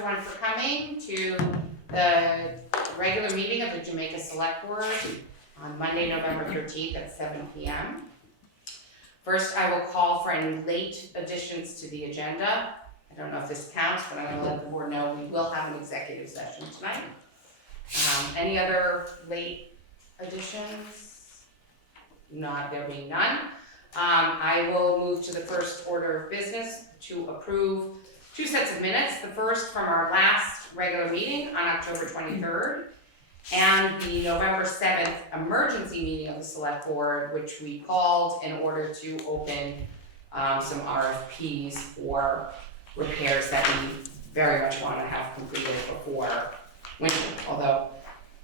everyone for coming to the regular meeting of the Jamaica Selectboard on Monday, November 13th at 7 p.m. First, I will call for any late additions to the agenda. I don't know if this counts, but I'm going to let the board know we will have an executive session tonight. Any other late additions? Not there being none. I will move to the first order of business to approve two sets of minutes. The first from our last regular meeting on October 23rd and the November 7th emergency meeting of the Select Board, which we called in order to open some RFPs for repairs that we very much want to have completed before winter. Although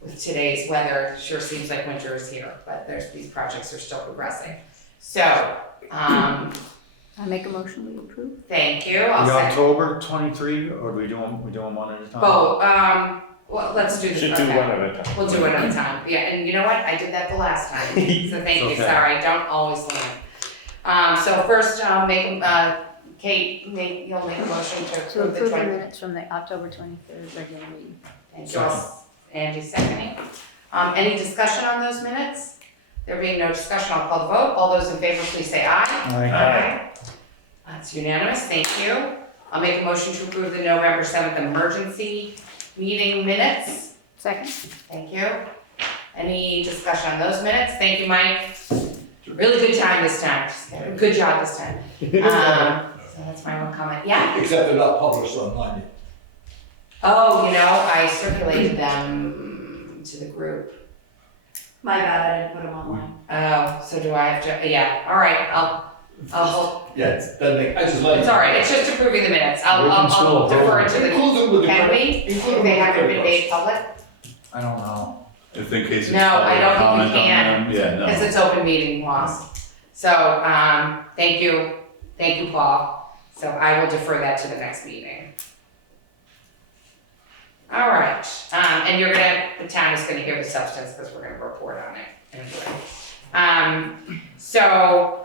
with today's weather, it sure seems like winter is here, but these projects are still progressing. So, I make a motion we approve. thank you. The I'll second. October 23, or do we do them one at a time? Oh, well, let's do this. Should do okay. one at a time. We'll do one at a time. Yeah, and you know what? I did that the last time. So thank you. Okay. Sorry, I don't always learn. So first, Kate, you'll make a motion to To approve the approve the 20. minutes from the October 23rd regular meeting. And Andy seconding. Any discussion on those minutes? There being no discussion, I'll call the vote. All those in favor, please say aye. Aye. That's unanimous, thank you. I'll make a motion to approve the November 7th emergency meeting minutes. Second. Thank you. Any discussion on those minutes? Thank you, Mike. Really good time this time. Good job this time. So that's my one comment. Yeah? Except they're not published online yet. Oh, I circulated them to the group. My bad, I didn't put them online. Oh, so do I have to, yeah, all right, I'll Yeah, it doesn't make, I just like. it's all right, it's just approving the minutes. We can I'll still defer it vote. to the, Include them with the. can we? include If them they with the haven't been credit made public? I don't know. If in case it's No, I don't think you comment on can. them, yeah, no. Because it's open meeting laws. So, thank you, Paul. So I will defer that to the next meeting. All right, and the town is gonna hear the substance because we're gonna report on it anyway. So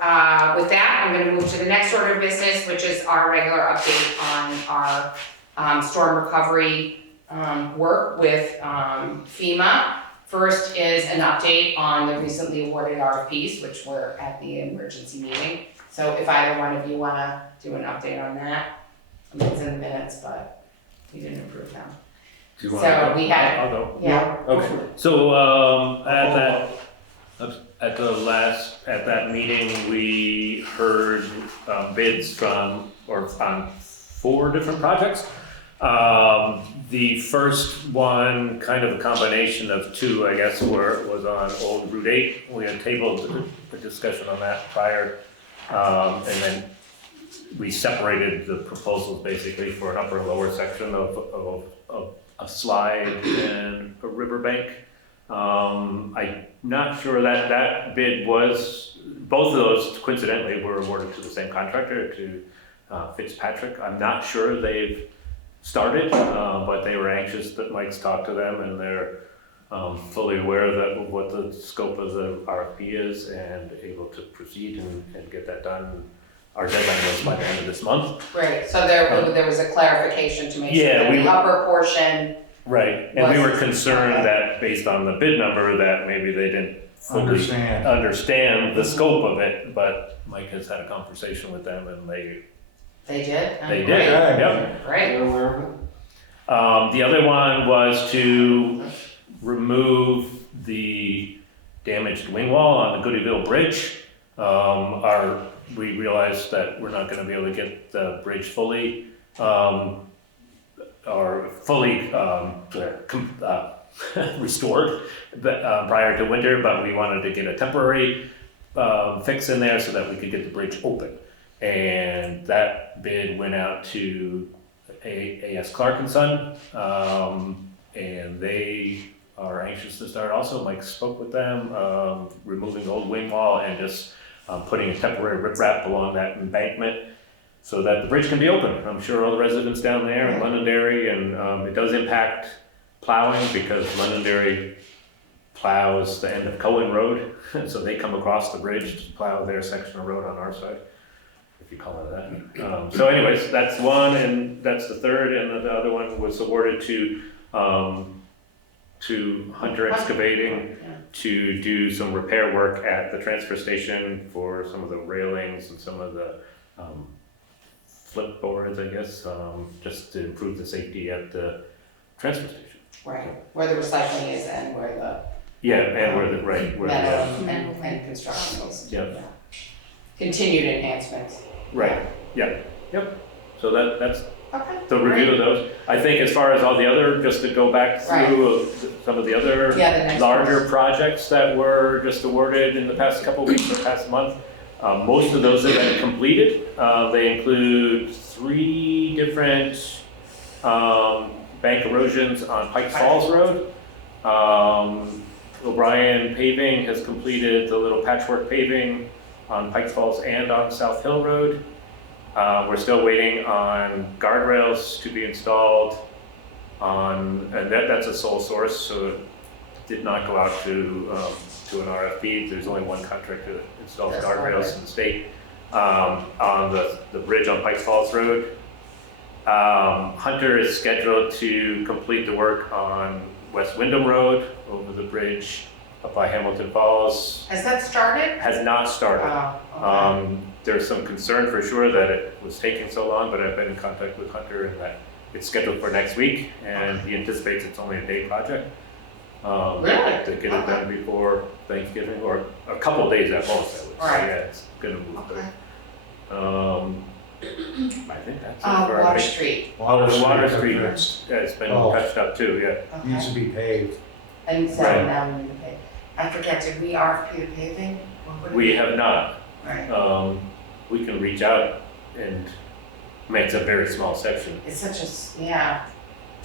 with that, I'm gonna move to the next order of business, which is our regular update on our storm recovery work with FEMA. First is an update on the recently awarded RFPs, which were at the emergency meeting. So if either one of you wanna do an update on that, I mean, it's in the minutes, but we didn't approve them. Do you want to So go? we had, I'll go. yeah, Okay. So at that meeting, we heard bids on 4 different projects. The first one, kind of a combination of 2, I guess, was on Old Route 8. We had tabled a discussion on that prior, and then we separated the proposals basically for an upper and lower section of a slide and a riverbank. I'm not sure that bid was, both of those coincidentally were awarded to the same contractor, to Fitzpatrick. I'm not sure they've started, but they were anxious that Mike's talked to them and they're fully aware of what the scope of the RFP is and able to proceed and get that done. Our deadline was by the end of this month. great, so there was a clarification to make sure Yeah, that we the upper portion, Right, and we were Was- concerned okay. that based on the bid number, that maybe they didn't fully Understand. the scope of it, but Mike has had a conversation with them and they did? Oh, did, great, yep. Great, The other one was to remove the damaged wing wall on the Goodyville Bridge. We realized that we're not gonna be able to get the bridge fully, restored prior to winter, but we wanted to get a temporary fix in there so that we could get the bridge open. And that bid went out to A.S. Clark & Son, and they are anxious to start also. Mike spoke with them, removing the old wing wall and just putting a temporary riprap along that embankment so that the bridge can be open. I'm sure all the residents down there in Londonderry, and it does impact plowing because Londonderry plows the end of Cohen Road, so they come across the bridge to plow their section of road on our side. if you call it that. So anyways, that's one, and that's the third, and the other one was awarded to Hunter Excavating to do some repair work at the transfer station for some of the railings and some of the flip boards, I guess, just to improve the safety at the transfer station. Right, where the recycling is and where the Yeah, and where the, right, where the, metal and construction is. Yep. Yeah. Continued enhancements. right, yeah, yep. So that's Okay. the review of those. I think as far as all the other, just to go back through some of the other Yeah, the next larger ones. projects that were just awarded in the past couple of weeks or past month. Most of those have been completed. They include 3 different bank erosions on Pikes Falls Road. O'Brien Paving has completed the little patchwork paving on Pikes Falls and on South Hill Road. We're still waiting on guardrails to be installed and that's a sole source, so it did not go out to an RFP. There's only one contractor that installs That's guardrails in the state. On the bridge on Pikes Falls Road. Hunter is scheduled to complete the work on West Windham Road over the bridge up by Hamilton Falls. Has that started? Has not started. Okay. There's some concern for sure that it was taking so long, but I've been in contact with Hunter and that it's scheduled for next week, and he anticipates it's only a day project. Really? To get it done before Thanksgiving, or a couple of days at most, I would say. Right. Yeah, it's gonna move. Okay. I think that's it for Water Street. Water Street. Fixed. Yeah, it's been Oh. touched up too, yeah. Okay. Needs to be paved. And so Right. now we need to pay. I forget, did we RFP the paving? What would it We be? have not. Right. We can reach out and, I mean, it's a very small section. It's such yeah.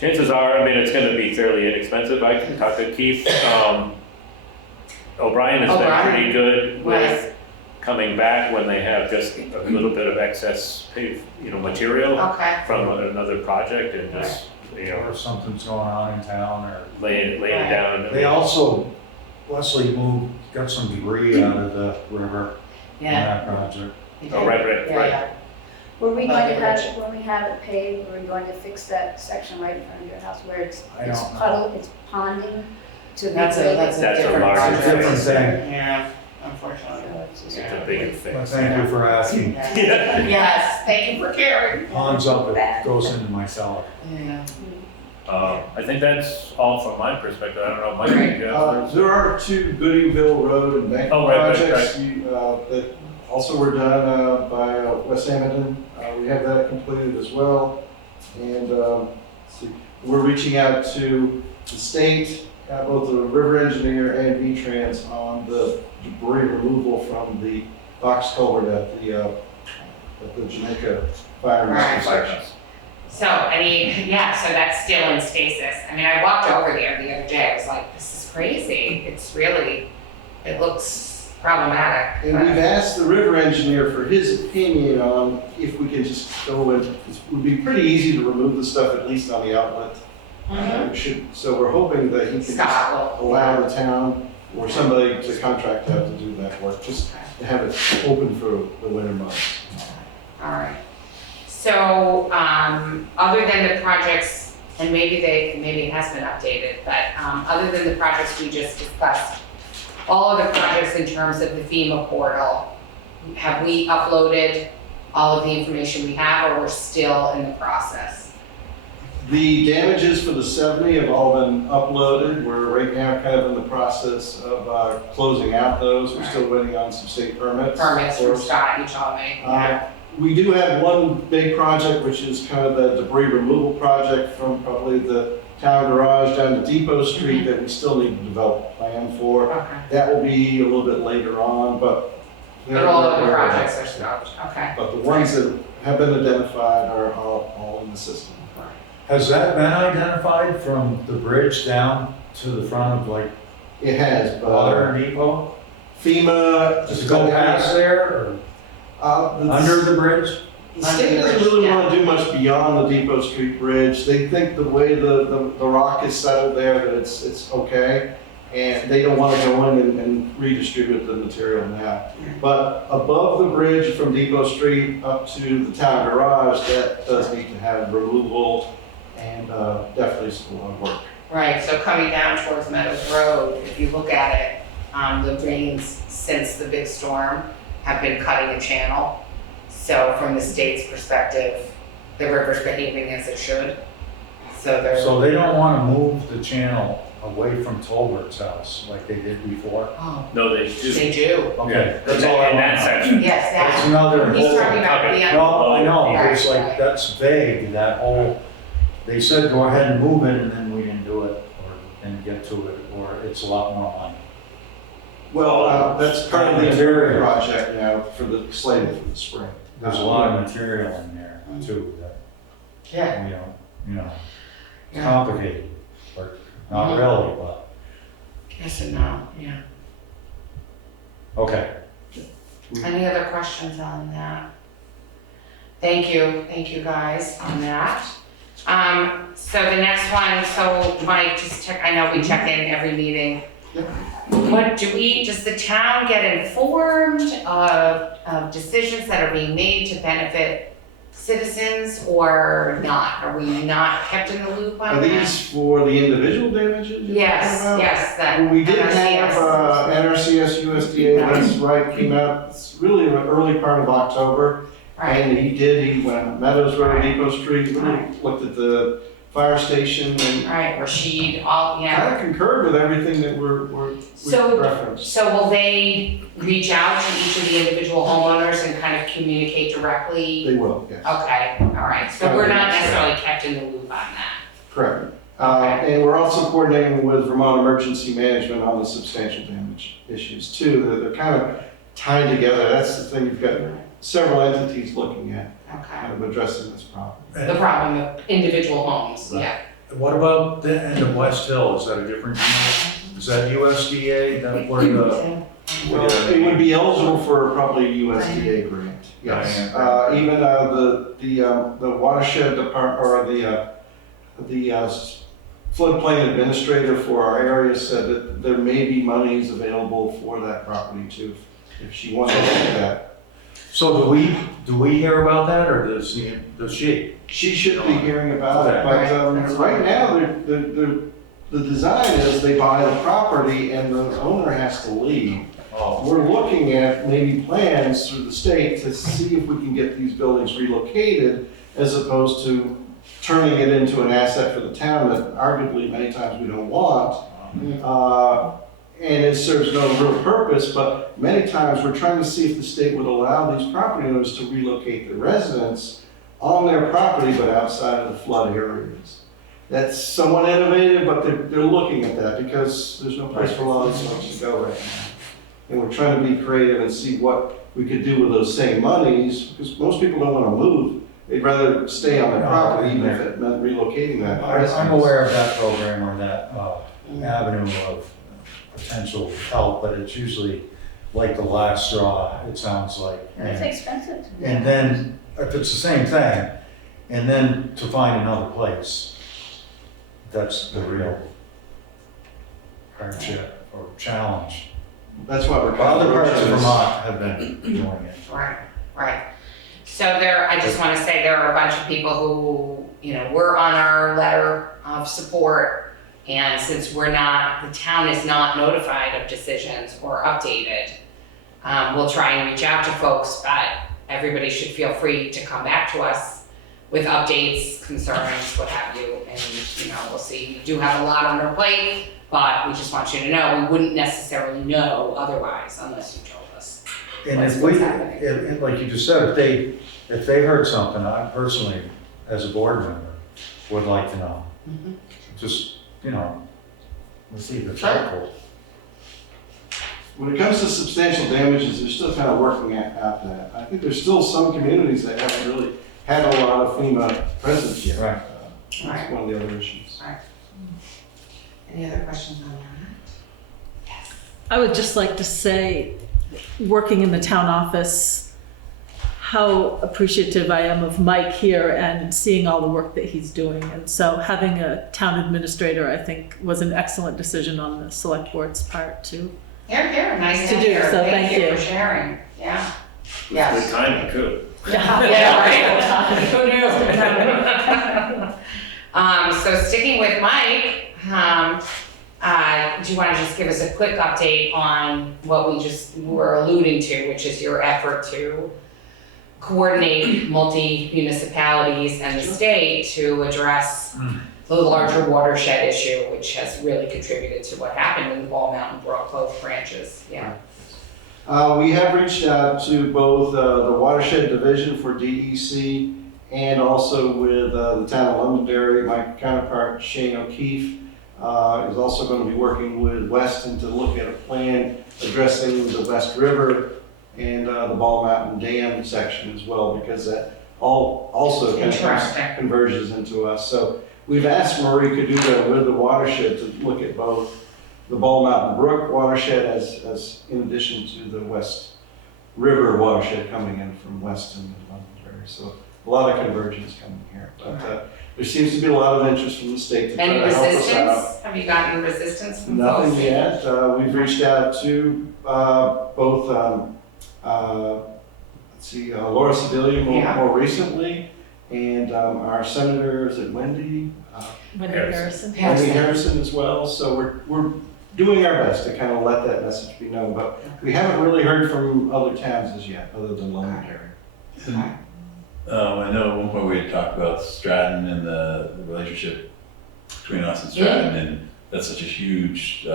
Chances are, I mean, it's gonna be fairly inexpensive. I can talk to Keith. O'Brien has been O'Brien. pretty good with Right. coming back when they have just a little bit of excess material Okay. from another project and just, Or something's going on in town, or laying Right. down. they also, Leslie got some debris out of the river in Yeah. that project. Oh, right, Yeah, right. yeah. Were we About going to the have, bridge. when we have it paved, were we going to fix that section right in front of your house where it's I don't know. puddle, it's ponding to be That's a good? That's a different larger project. Different thing. Yeah, unfortunately. So it's just- It's a big But fix. thank you for asking. Yeah. Yes, thank you for caring. Ponds up, it goes into my cellar. Yeah. I think that's all from my perspective. I don't know, Mike, Right. you have- There are 2 Goodyville Road and bank Oh, right, projects that also were done by West Hamilton. We have that completed as well. And let's see, we're reaching out to the state, both the river engineer and V-Trans on the debris removal from the box culvert at the Jamaica Fire and Rescue Right. Station. So, so that's still in stasis. I mean, I walked over there the other day, I was like, this is crazy. It looks problematic. And we've asked the river engineer for his opinion on if we can just go and, it would be pretty easy to remove the stuff, at least on the outlet. So we're hoping that he can just Scott will. allow the town or somebody to contract out to do that work, just to have it open for the winter months. All right. So, other than the projects, and maybe it has been updated, but, other than the projects we just discussed, all of the projects in terms of the FEMA portal, have we uploaded all of the information we have, or we're still in the process? The damages for the 70 have all been uploaded. We're right now kind of in the process of closing out those. We're still waiting on some state permits. Permits from Scott, you told me. Yeah. We do have one big project, which is kind of the debris removal project from probably the town garage down to Depot Street that we still need to develop a plan for. Okay. That will be a little bit later on, but. But all of the projects are scoped, okay. But the ones that have been identified are all in the system. Has that been identified from the bridge down to the front of like It has, but Water Depot? FEMA. Does it go past there or under the bridge? The state doesn't really want to do much beyond the Depot Street Bridge. They think the way the rock is settled there that it's okay. and they don't want to go in and redistribute the material now. But above the bridge from Depot Street up to the town garage, that does need to have removal and definitely still a lot of work. Right, so coming down towards Meadows Road, if you look at it, the rains since the big storm have been cutting a channel. So from the state's perspective, the river's behaving as it should. So they don't wanna move the channel away from Tolbert's house like they did before? Oh, No, they do. they do. Okay, that's all I In that want. section. Yes, That's that, another. he's talking about the. No, I know, Right, it's like, right. that's vague, that whole, they said go ahead and move it, and then we didn't do it, or didn't get to it, or it's a lot more money. Well, that's part of the interior project now for the slated for the spring. There's a lot of material in there too, that, Yeah, you know, it's yeah, complicated, or not really, but, yes and no, yeah. okay. Any other questions on that? Thank you guys on that. So the next one, so Mike, just check, I know we check in every meeting. What does the town get informed of decisions that are being made to benefit citizens or not? Are we not kept in the loop on Are that? these for the individual damages? you're Yes, talking about? yes, that. Well, we did have NRCS. NRCS USDA, that's right, came out, it's really the early part of October. Right, And he went Meadows Road, Right. Depot Street, really Right. looked at the fire station and right, Rashid, all, yeah. kind of concurred with everything that we So- referenced. So will they reach out to each of the individual homeowners and kind of communicate directly? They will, yes, Okay, all right, so we're not necessarily kept in the loop on that. correct. Okay. And we're also coordinating with Vermont Emergency Management on the substantial damage issues too. They're kind of tied together. That's the thing, you've got several entities looking at Okay, kind of addressing this problem. the problem of individual homes, Right. yeah. What about the end of West Hill, is that a different deal? Is that USDA, that where the? Well, it would be eligible for probably a USDA grant, yes. Even the watershed department, or the floodplain administrator for our area said that there may be monies available for that property too, if she wanted to do that. So do we hear about that, or does she? She should be hearing about it, but right now, the design is they buy the property and the owner has to leave. Oh, We're looking at maybe plans through the state to see if we can get these buildings relocated as opposed to turning it into an asset for the town that arguably many times we don't want. And it serves no real purpose, but many times we're trying to see if the state would allow these property owners to relocate their residents on their property but outside of the flood areas. That's somewhat innovative, but they're looking at that because there's no place for a lot of these folks to go right now. And we're trying to be creative and see what we could do with those same monies, because most people don't want to move. They'd rather stay on their property, even if it meant relocating that. I'm aware of that program or that avenue of potential help, but it's usually like the last straw, it sounds like. And it's expensive. And then, if it's the same thing, and then to find another place, that's the real hardship or challenge. That's why we're. Other parts of Vermont have been doing it. Right, right. So I just want to say there are a bunch of people who, were on our letter of support. And since the town is not notified of decisions or updated, we'll try and reach out to folks, but everybody should feel free to come back to us with updates, concerns, what have you. And, we'll see. You do have a lot on our plate, but we just want you to know we wouldn't necessarily know otherwise unless you told us. And What's if happening. like you just said, if they heard something, I personally, as a board member, would like to know. Mhm. Just, let's see if it's helpful. When it comes to substantial damages, they're still kind of working out that. I think there's still some communities that haven't really had a lot of FEMA presence yet. Right. That's one of the other issues. Any other questions on that? Yes. I would just like to say, working in the town office, how appreciative I am of Mike here and seeing all the work that he's doing. And so having a town administrator, I think, was an excellent decision on the select board's part too. Here, nice To to do, hear. so Thank thank you you. for sharing, yeah. Good Yes. timing too. Yeah, right. Who knew? So sticking with Mike, do you want to just give us a quick update on what we just were alluding to, which is your effort to coordinate multi-municipalities and the state to address the larger watershed issue, which has really contributed to what happened in the Ball Mountain Brook, both branches, yeah. We have reached out to both the Watershed Division for DEC and also with the town of Londonderry. My counterpart, Shane O'Keefe, is also going to be working with Weston to look at a plan addressing the West River and the Ball Mountain Dam section as well, because that all also kind of converges into us. So we've asked Marie Caduta with the watershed to look at both the Ball Mountain Brook watershed as in addition to the West River watershed coming in from Weston and Londonderry. So a lot of convergence coming here. But there seems to be a lot of interest from the state to try Any to help us out. resistance? Have you gotten resistance from folks? Nothing yet. We've reached out to both, Laura Sevilla more recently, and our senator, is it Wendy? Wendy Harrison. Harrison. Wendy Harrison as well. So we're doing our best to kind of let that message be known, but we haven't really heard from other towns as yet, other than Londonderry. I know at one point we had talked about Stratton and the relationship between us and Stratton, and that's such a huge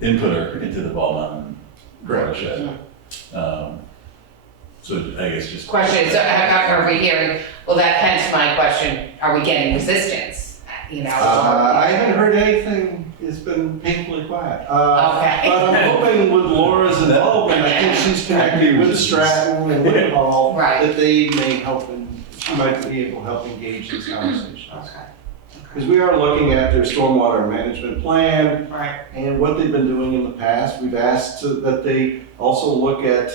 inputter into the Ball Mountain watershed. So I guess just Question, so are we hearing, well, that hence my question, are we getting resistance? You know? I haven't heard anything. It's been painfully quiet. Okay. But I'm hoping with Laura's involvement, I think she's connected with Stratton and Whitehall, Right. that they may help and she might be able to help engage these conversations. Okay. Because we are looking at their stormwater management plan Right. and what they've been doing in the past. We've asked that they also look at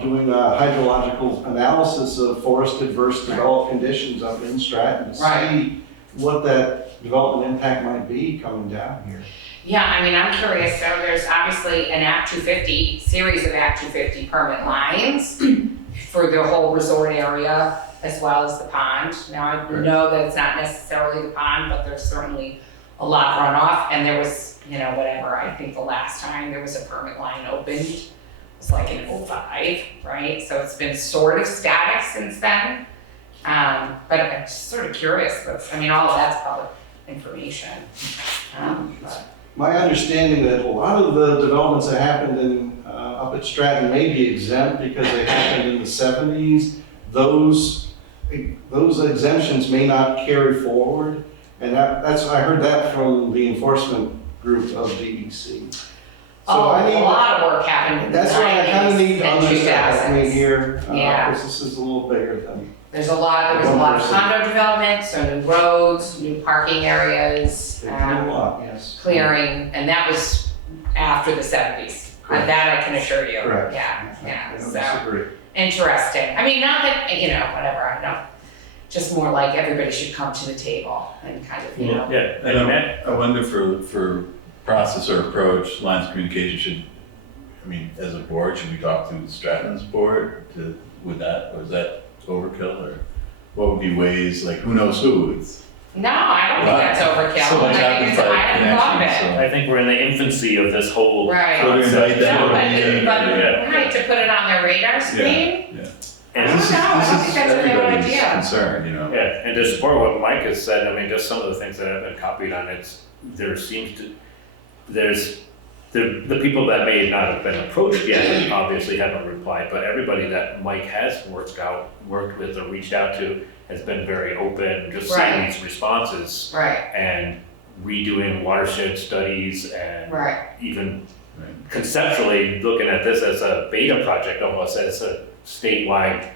doing a hydrological analysis of forest adverse developed conditions up in Stratton to Right. see what that development impact might be coming down here. Yeah, I mean, I'm curious, so there's obviously an Act 250, series of Act 250 permit lines for the whole resort area as well as the pond. Now, I know that it's not necessarily the pond, but there's certainly a lot runoff, and there was, whatever, I think the last time there was a permit line opened, it was like in 2005, right? So it's been sort of static since then. But I'm just sort of curious, but, all of that's public information. But My understanding that a lot of the developments that happened in, up at Stratton may be exempt because they happened in the 70s. Those exemptions may not carry forward. And I heard that from the enforcement group of DEC. So I need a lot of work happened in the 90s That's why I kind of need to and understand 2000s. here, Yeah. because this is a little bigger than. There was a lot of condo development, so new roads, new parking areas, They do a lot, yes. clearing, and that was after the 70s. Correct. That I can assure you. Correct. Yeah, I don't so disagree. interesting. Not that, whatever, I don't, just more like everybody should come to the table and kind of, Yeah, And I wonder for process or approach, lines of communication as a board, should we talk to Stratton's board with that, or is that overkill, or what would be ways, who knows who? No, I don't think that's overkill. So much I think happens I by hadn't thought of it. connection, I think we're in the infancy of this whole Right. So we invite concept. them. No, Yeah. right, to put it on their radar screen? Yeah. I don't know, I don't think that's a bad everybody's idea. concern, Yeah, and to support what Mike has said, just some of the things that have been copied on it, there's the people that may not have been approached yet obviously haven't replied, but everybody that Mike has worked with or reached out to has been very open, just seeing Right. these responses Right, and redoing watershed studies and right, even Right. conceptually looking at this as a beta project, almost as a statewide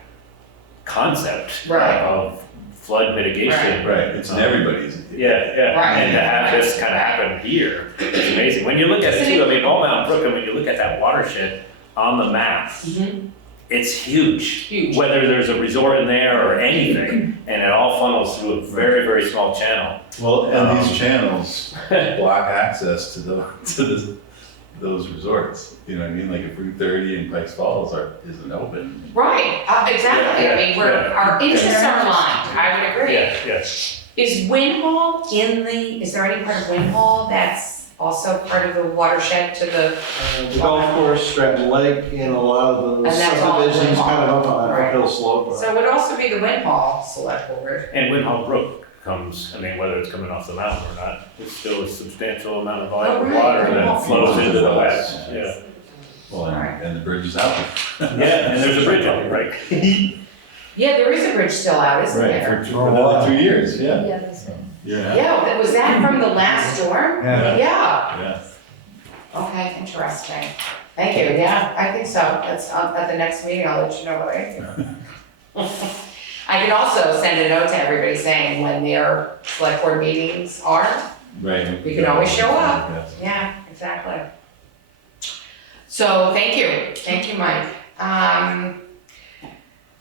concept Right. of flood mitigation. Right, it's in everybody's. Yeah, Right. and to have this kind of happen here, it's amazing. When you look at it too, Ball Mountain Brook, and when you look at that watershed on the map, Mhm. it's huge. Huge. Whether there's a resort in there or anything, and it all funnels through a very, very small channel. Well, and these channels block access to those resorts. You know what I mean? Like if Route 30 and Pikes Falls isn't open. Right, exactly. I mean, our interests are aligned, I would agree. Yeah. Is Wind Hall is there any part of Wind Hall that's also part of the watershed to the, The golf course, Stratton Lake, and a lot of those And that's all subdivisions Wind kind of up on Right. uphill slope. so it would also be the Wind Hall Select Board. And Windhall Brook comes, I mean, whether it's coming off the mountain or not, it's still a substantial amount of volume of Oh, right. water Windhall that flows flows into the to west, us. yeah. Well, Right. and the bridge is out there. Yeah, and there's a bridge on it, right? Yeah, there is a bridge still out, isn't Right, there? for another 2 years, yeah. Yeah, that's it. Yeah. Yeah, was that from the last storm? Yeah. Yeah, Yeah. okay, interesting. Thank you, yeah, I think so. That's, at the next meeting, I'll let you know what I think. I can also send a note to everybody saying when their select board meetings are. Right. We can always show up. Yes. Yeah, exactly. So, thank you, Mike.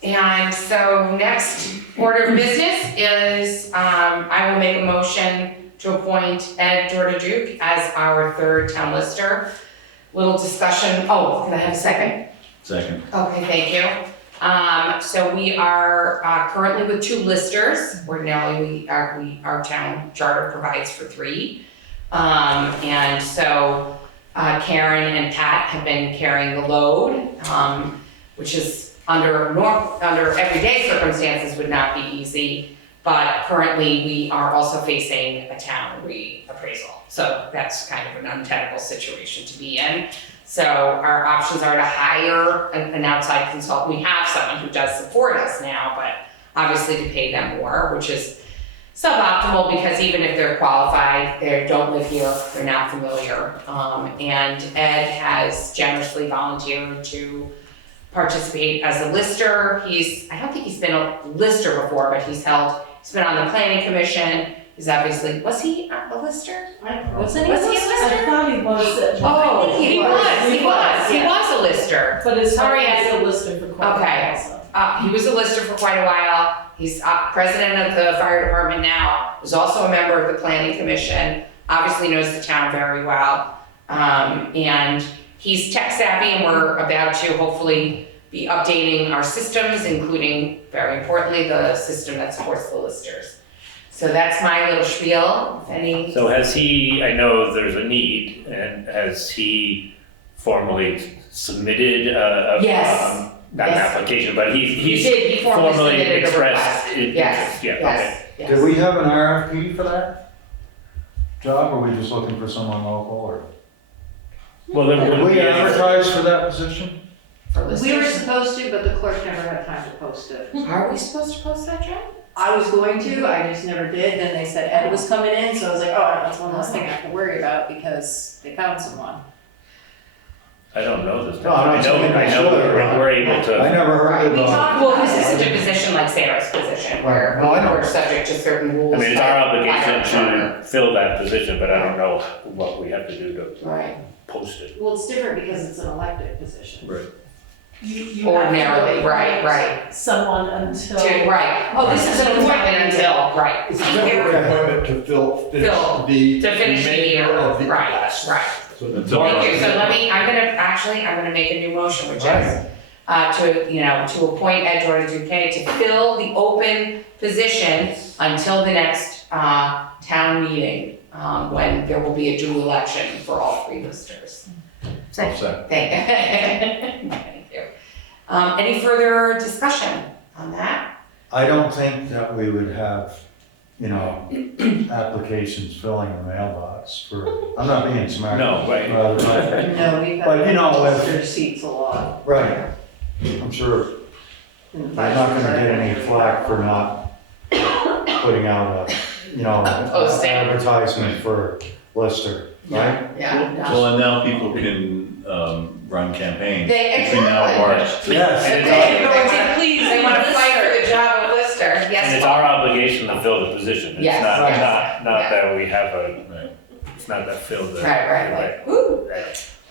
And so next order of business is, I will make a motion to appoint Ed Dorta-Duque as our third town lister. Little discussion, can I have a second? Second. Okay, thank you. So we are currently with 2 listers. Ordinarily, our town charter provides for 3. And so Karen and Pat have been carrying the load, which is under everyday circumstances would not be easy. But currently, we are also facing a town reappraisal. So that's kind of an untenable situation to be in. So our options are to hire an outside consultant. We have someone who does support us now, but obviously to pay them more, which is suboptimal because even if they're qualified, they don't live here, they're not familiar. And Ed has generously volunteered to participate as a lister. I don't think he's been a lister before, but he's been on the planning commission. He's obviously, was he a lister? Wasn't he? Was he a I lister? thought he was at one Oh, point. he was a lister. But his Sorry, sorry, I- as a lister for quite a Okay. while, so. He was a lister for quite a while. He's president of the fire department now, was also a member of the planning commission, obviously knows the town very well. And he's tech savvy and we're about to hopefully be updating our systems, including, very importantly, the system that supports the listers. So that's my little spiel, if any. So has he, I know there's a need, and has he formally submitted Yes. not an Yes. application, but He he's did, he formally submitted a expressed request. interest, Yes, yeah, okay. yes. Did we have an RFP for that job, or were we just looking for someone local, or? Well, then Did wouldn't we be any- advertise for that position? For We were listers. supposed to, but the clerk never had time to post it. Are we supposed to post that job? I was going to, I just never did, then they said Ed was coming in, so I was like, oh, that's one less thing I have to worry about because they found someone. I don't know this. No, I'm not saying I we know should. we're able I to, never heard of We talked Well, this isn't a position like Sarah's position, where No, I know. we're subject to certain rules. I mean, it's our by obligation our charter. to fill that position, but I don't know what we have to do to Right. post it. Well, it's different because it's an elected position. Right. You have to Ordinarily, right, appoint right. Someone until. Right. Oh, this is an appointment until, right. It's a temporary appointment to Fill. the To finish the year, remainder of the right, class. right. So the Until- Thank you, so I'm gonna make a new motion, which is, to appoint Ed Dorta-Duque to fill the open position until the next, town meeting, when there will be a dual election for all 3 listers. I'll second. Thank you. Any further discussion on that? I don't think that we would have, applications filling the mailbox for, I'm not being smart. No, right. But- No, we've But, you know, had if- their seats a lot. Right, I'm sure in the they're not gonna fire get any department. flack for not putting out an Posting. advertisement for Lister, right? Yeah. Well, and now people can run campaigns They, between now and March. Yes. And it's They our- want to fight for the job of lister, And yes. it's our obligation to fill the position. It's Yes, not, yes, not yeah. that we have Right. it's not that fill the. Right. Woo.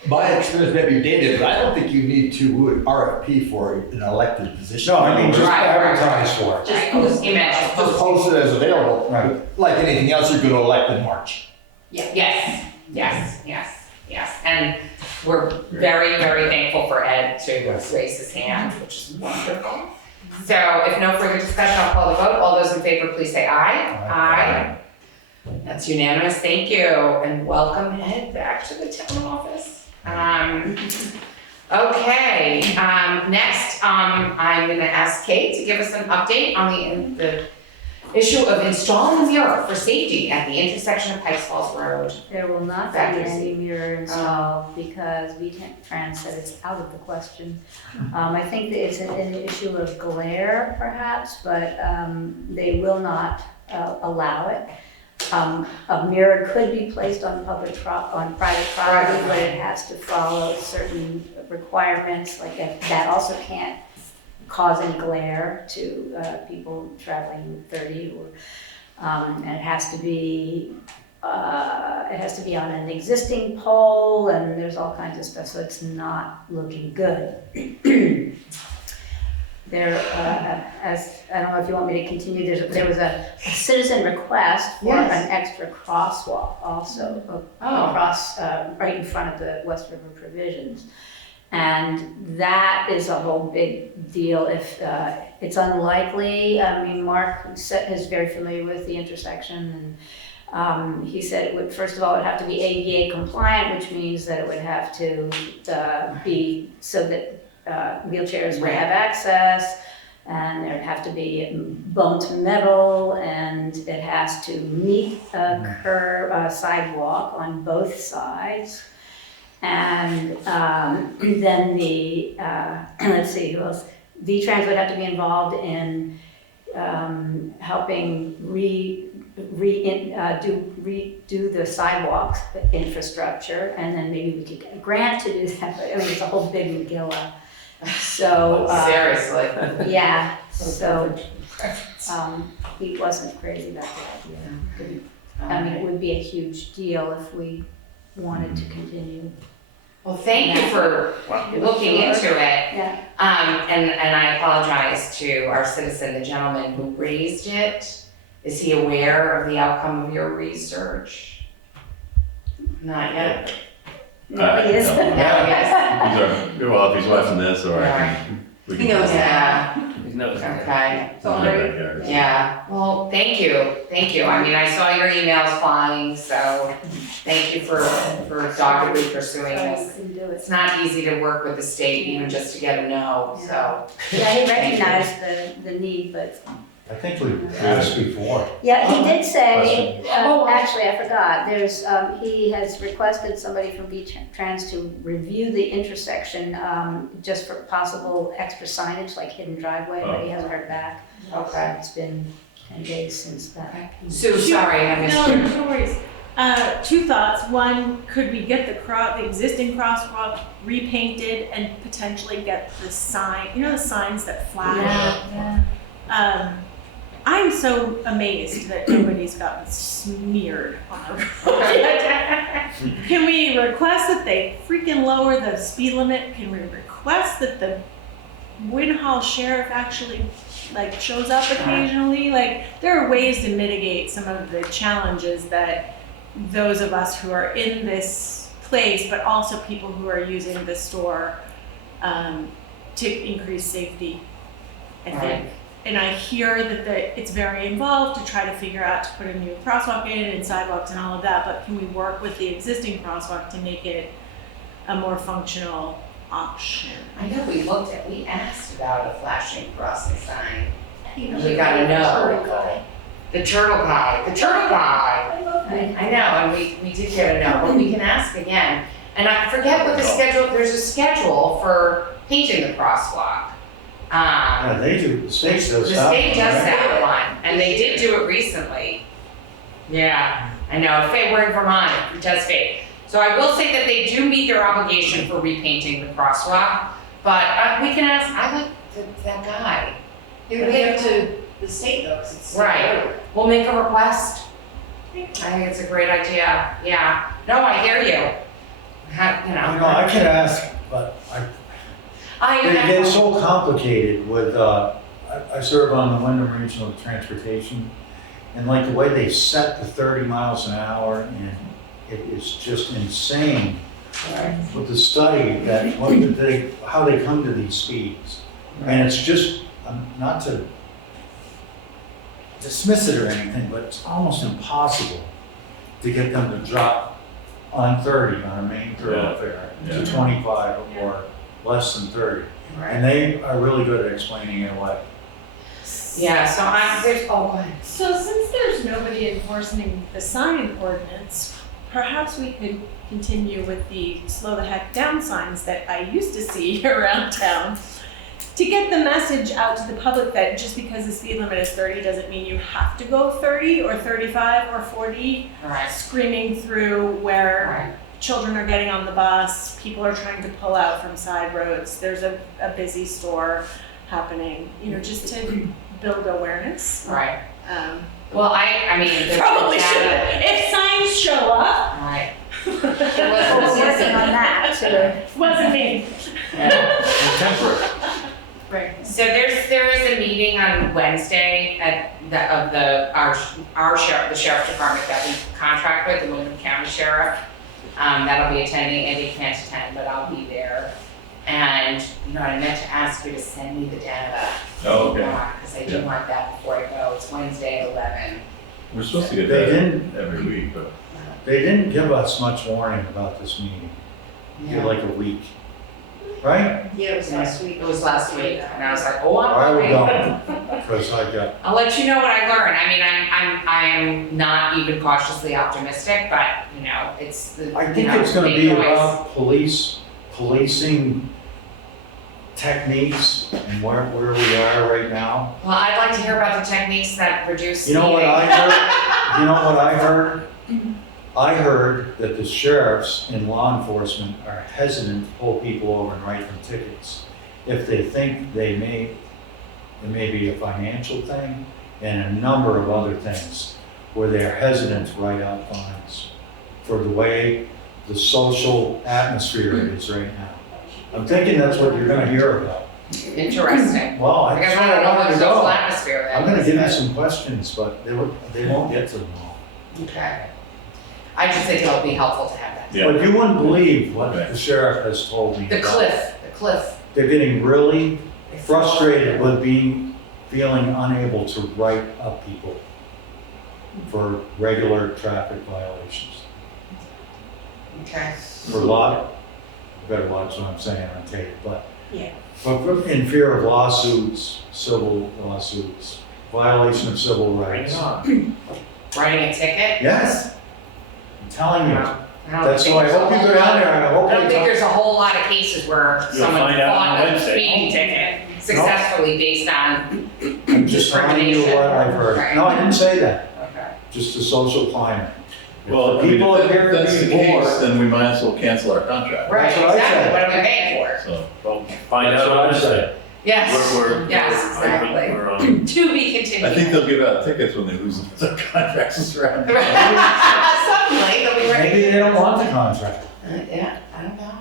my experience may be dated, but I don't think you need to RFP for an elected position. No, I mean, just Right, right, advertise for it. Just post, you meant just Just post. post it as available. Right. Like anything else, you're gonna elect in March. Yes, yes, yes, yes. And we're very, very thankful for Ed to raise his hand, which is wonderful. So if no further discussion, I'll call the vote. All those in favor, please say aye. Aye. That's unanimous. Thank you. And welcome Ed back to the town office. Okay, next, I'm gonna ask Kate to give us an update on the issue of installing a mirror for safety at the intersection of Pikes Falls Road. There will not be Factor C. any mirror installed because V-Trans said it's out of the question. I think that it's an issue of glare perhaps, but they will not allow it. A mirror could be placed on private property, but it has to follow certain requirements, like that also can't cause any glare to people traveling 30 or, and it has to be on an existing pole, and there's all kinds of stuff, so it's not looking good. There, as, I don't know if you want me to continue, there was a citizen request for Yes. an extra crosswalk also across, right in front of the West River Provisions. And that is a whole big deal. If it's unlikely, I mean, Mark is very familiar with the intersection, and he said it would, first of all, it would have to be ADA compliant, which means that it would have to be so that wheelchairs would have access, and there'd have to be bumped metal, and it has to meet a curb, sidewalk on both sides. And then the, let's see, who else? V-Trans would have to be involved in helping redo the sidewalks infrastructure, and then maybe we could get a grant to do that, but I mean, it's a whole big megillah. So, Seriously. yeah, so, he wasn't crazy about the idea. I mean, it would be a huge deal if we wanted to continue. Well, thank you for looking into it. Yeah. And I apologize to our citizen, the gentleman who raised it. Is he aware of the outcome of your research? Not yet. No, he isn't. No. Yes. Well, if he's watching this, or we He can. knows that. Okay. It's in my backyard. Yeah. Well, thank you. I mean, I saw your emails flying, so thank you for doggedly pursuing this. Couldn't do it. It's not easy to work with the state even just to get a no, so. Yeah, he recognized the need, but, I think we've asked before. yeah, he did say, Oh. actually, I forgot, there's, he has requested somebody from V-Trans to review the intersection, just for possible extra signage, like hidden driveway, but he hasn't heard back. Okay. It's been 10 days since that. Sue, sorry, I missed No, you. no worries. Two thoughts. One, could we get the existing crosswalk repainted and potentially get the sign, the signs that flash? Yeah. I'm so amazed that nobody's gotten smeared on the road. Can we request that they freaking lower the speed limit? Can we request that the Winhall sheriff actually shows up occasionally? There are ways to mitigate some of the challenges that those of us who are in this place, but also people who are using the store, to increase safety, I think. Right. And I hear that it's very involved to try to figure out to put a new crosswalk in and sidewalks and all of that, but can we work with the existing crosswalk to make it a more functional option? I know we asked about a flashing crossing sign. We got a no. The turtle guy. I know, and we did get a no, but we can ask again. And I forget what the there's a schedule for painting the crosswalk. Yeah, they do, the state does that. The state does that one, and they did do it recently. Yeah, I know, we're in Vermont, it does fade. So I will say that they do meet their obligation for repainting the crosswalk, but we can ask, I like that guy. It would be up to the state though, 'cause it's. Right. We'll make a request. I think it's a great idea, yeah. No, I hear you. I could ask, but they get so complicated with, I serve on the Wyndham Regional Transportation, and like the way they set the 30 miles an hour, and it is just insane with the study that, how they come to these speeds. And it's just, not to dismiss it or anything, but it's almost impossible to get them to drop on 30 on a main thoroughfare to 25 or less than 30. And they are really good at explaining it away. Yeah, so go ahead. So since there's nobody enforcing the sign ordinance, perhaps we could continue with the slow the heck down signs that I used to see around town to get the message out to the public that just because the speed limit is 30 doesn't mean you have to go 30 or 35 or 40, Right. screaming through where Right. children are getting on the bus, people are trying to pull out from side roads, there's a busy store happening, just to build awareness. Right. Well, I mean, there's probably should, data. if signs show up, Right. We're working on that too. wasn't me. Temporary. Right. So there is a meeting on Wednesday of our sheriff, the sheriff's department that we contract with, the Wyndham County Sheriff. That'll be attending. Andy can't attend, but I'll be there. And I meant to ask you to send me the data. Oh, okay. Because I do want that before I go. It's Wednesday at 11. We're supposed to get They that didn't- every week, but They didn't give us much warning about this meeting. Give like a week, right? Yeah, it was last week. It was last week, and I was like, oh, I I'm would going. go, because I got, I'll let you know what I learn. I mean, I'm not even cautiously optimistic, but it's the. I think it's gonna be about policing techniques and where we are right now. Well, I'd like to hear about the techniques that reduce You know what speeding. I heard? You know what I heard? I heard that the sheriffs and law enforcement are hesitant to pull people over and write them tickets if they think there may be a financial thing and a number of other things where they're hesitant to write out fines for the way the social atmosphere is right now. I'm thinking that's what you're gonna hear about. Interesting. Well, I Because just I don't know what wanted to social go. atmosphere that I'm gonna is, give you but- some questions, but they won't get to them all. Okay. I just think it'll be helpful to have that. yeah. But you wouldn't believe what Right. the sheriff has told me. The about- cliff. They're getting really frustrated with feeling unable to write up people for regular traffic violations. Okay. For better watch what I'm saying on tape, but. Yeah. But in fear of lawsuits, civil lawsuits, violation of civil Bring rights. it on. Writing a ticket? Yes, I'm telling you. I don't That's think why I there's a hope you whole go down lot- there and I hope I don't they think talk. there's a whole lot of cases where You'll someone find out on fought a Wednesday. speeding ticket successfully based on, I'm just telling you what I've heard. Right. No, I didn't say that. okay. Just the social climate. If Well, the I mean, people if are here to that's the be case, bored. then we might as well cancel our contract. Right, That's what I exactly, said. what am I paying for? So, Well, find That's out what on I Wednesday. said. Yes, yes, exactly. We're, To be continued. I think they'll give out tickets when they lose their contracts around. Suddenly, they'll be ready. Maybe they don't want the contract. Yeah, I don't know.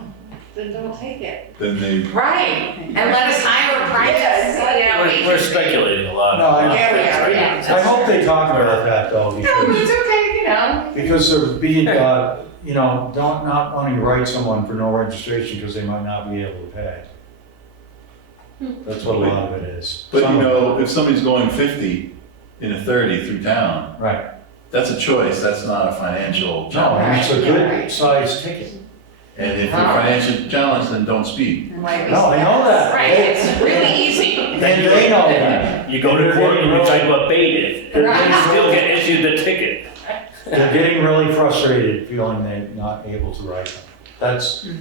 Then don't take it. Then they, Right, and let us hire a private, we're agency. speculating a lot. No, I know. Yeah, we are, yeah. I hope they talk about that though, No, but because, it's okay, because they're being, not wanting to write someone for no registration because they might not be able to pay. That's what a lot of it is. but Some of it. if somebody's going 50 in a 30 through town, Right. that's a choice, that's not a financial No, challenge. and it's a Right. good sized ticket. And if you're financially challenged, then don't speed. No, I know that. Right, it's really easy. And they know that. You go to court and you type what bait it, you Right. still get issued the ticket. They're getting really frustrated, feeling they're not able to write them.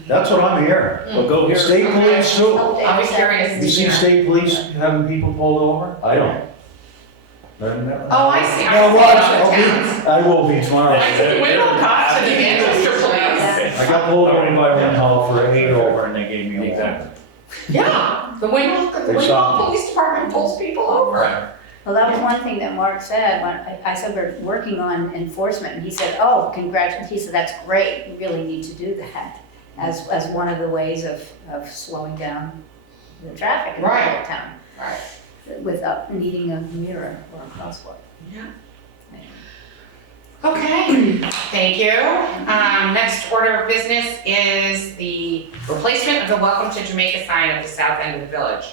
That's what I'm hearing. Well, go here. State police too. I was curious. You see state police having people pulled over? I don't. Oh, I see. Now I watch, see other towns. I will be tomorrow. I see Whittle cops and the Manchester police. I got pulled over by Winhall for 8 over and they gave me a warning. Exactly. Yeah, the Winhall shot me. Police Department pulls people over. Well, that was one thing that Mark said, when I said we're working on enforcement, and he said, oh, congratulations, he said, that's great, we really need to do that. as one of the ways of slowing down the traffic in the Right. whole town. Right. Without needing a mirror or a crosswalk. Okay, thank you. Next order of business is the replacement of the Welcome to Jamaica sign at the south end of the village.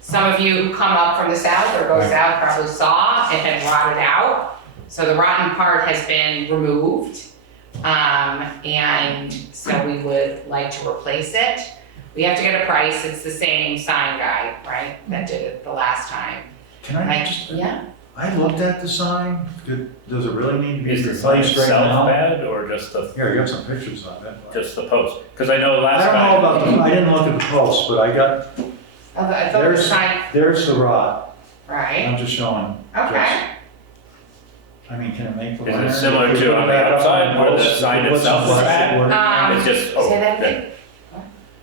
Some of you who come up from the south or go south probably saw it had rotted out. So the rotten part has been removed. And so we would like to replace it. We have to get a price. It's the same sign guy, right, that did it the last time. Can I just, Yeah. I looked at the sign, does it really need to be Is the sign replaced right itself now? bad or just the, Here, you got some pictures of it. just the post? Because I know I last don't know time, about the, I didn't look at the post, but I got, I thought the sign, there's the rot, right, I'm just showing. okay. I mean, can it make the Is it winner? similar If we to put on it the back up outside on where the post, sign put some itself is plastic bad? wood in. it's just, Say that okay. again?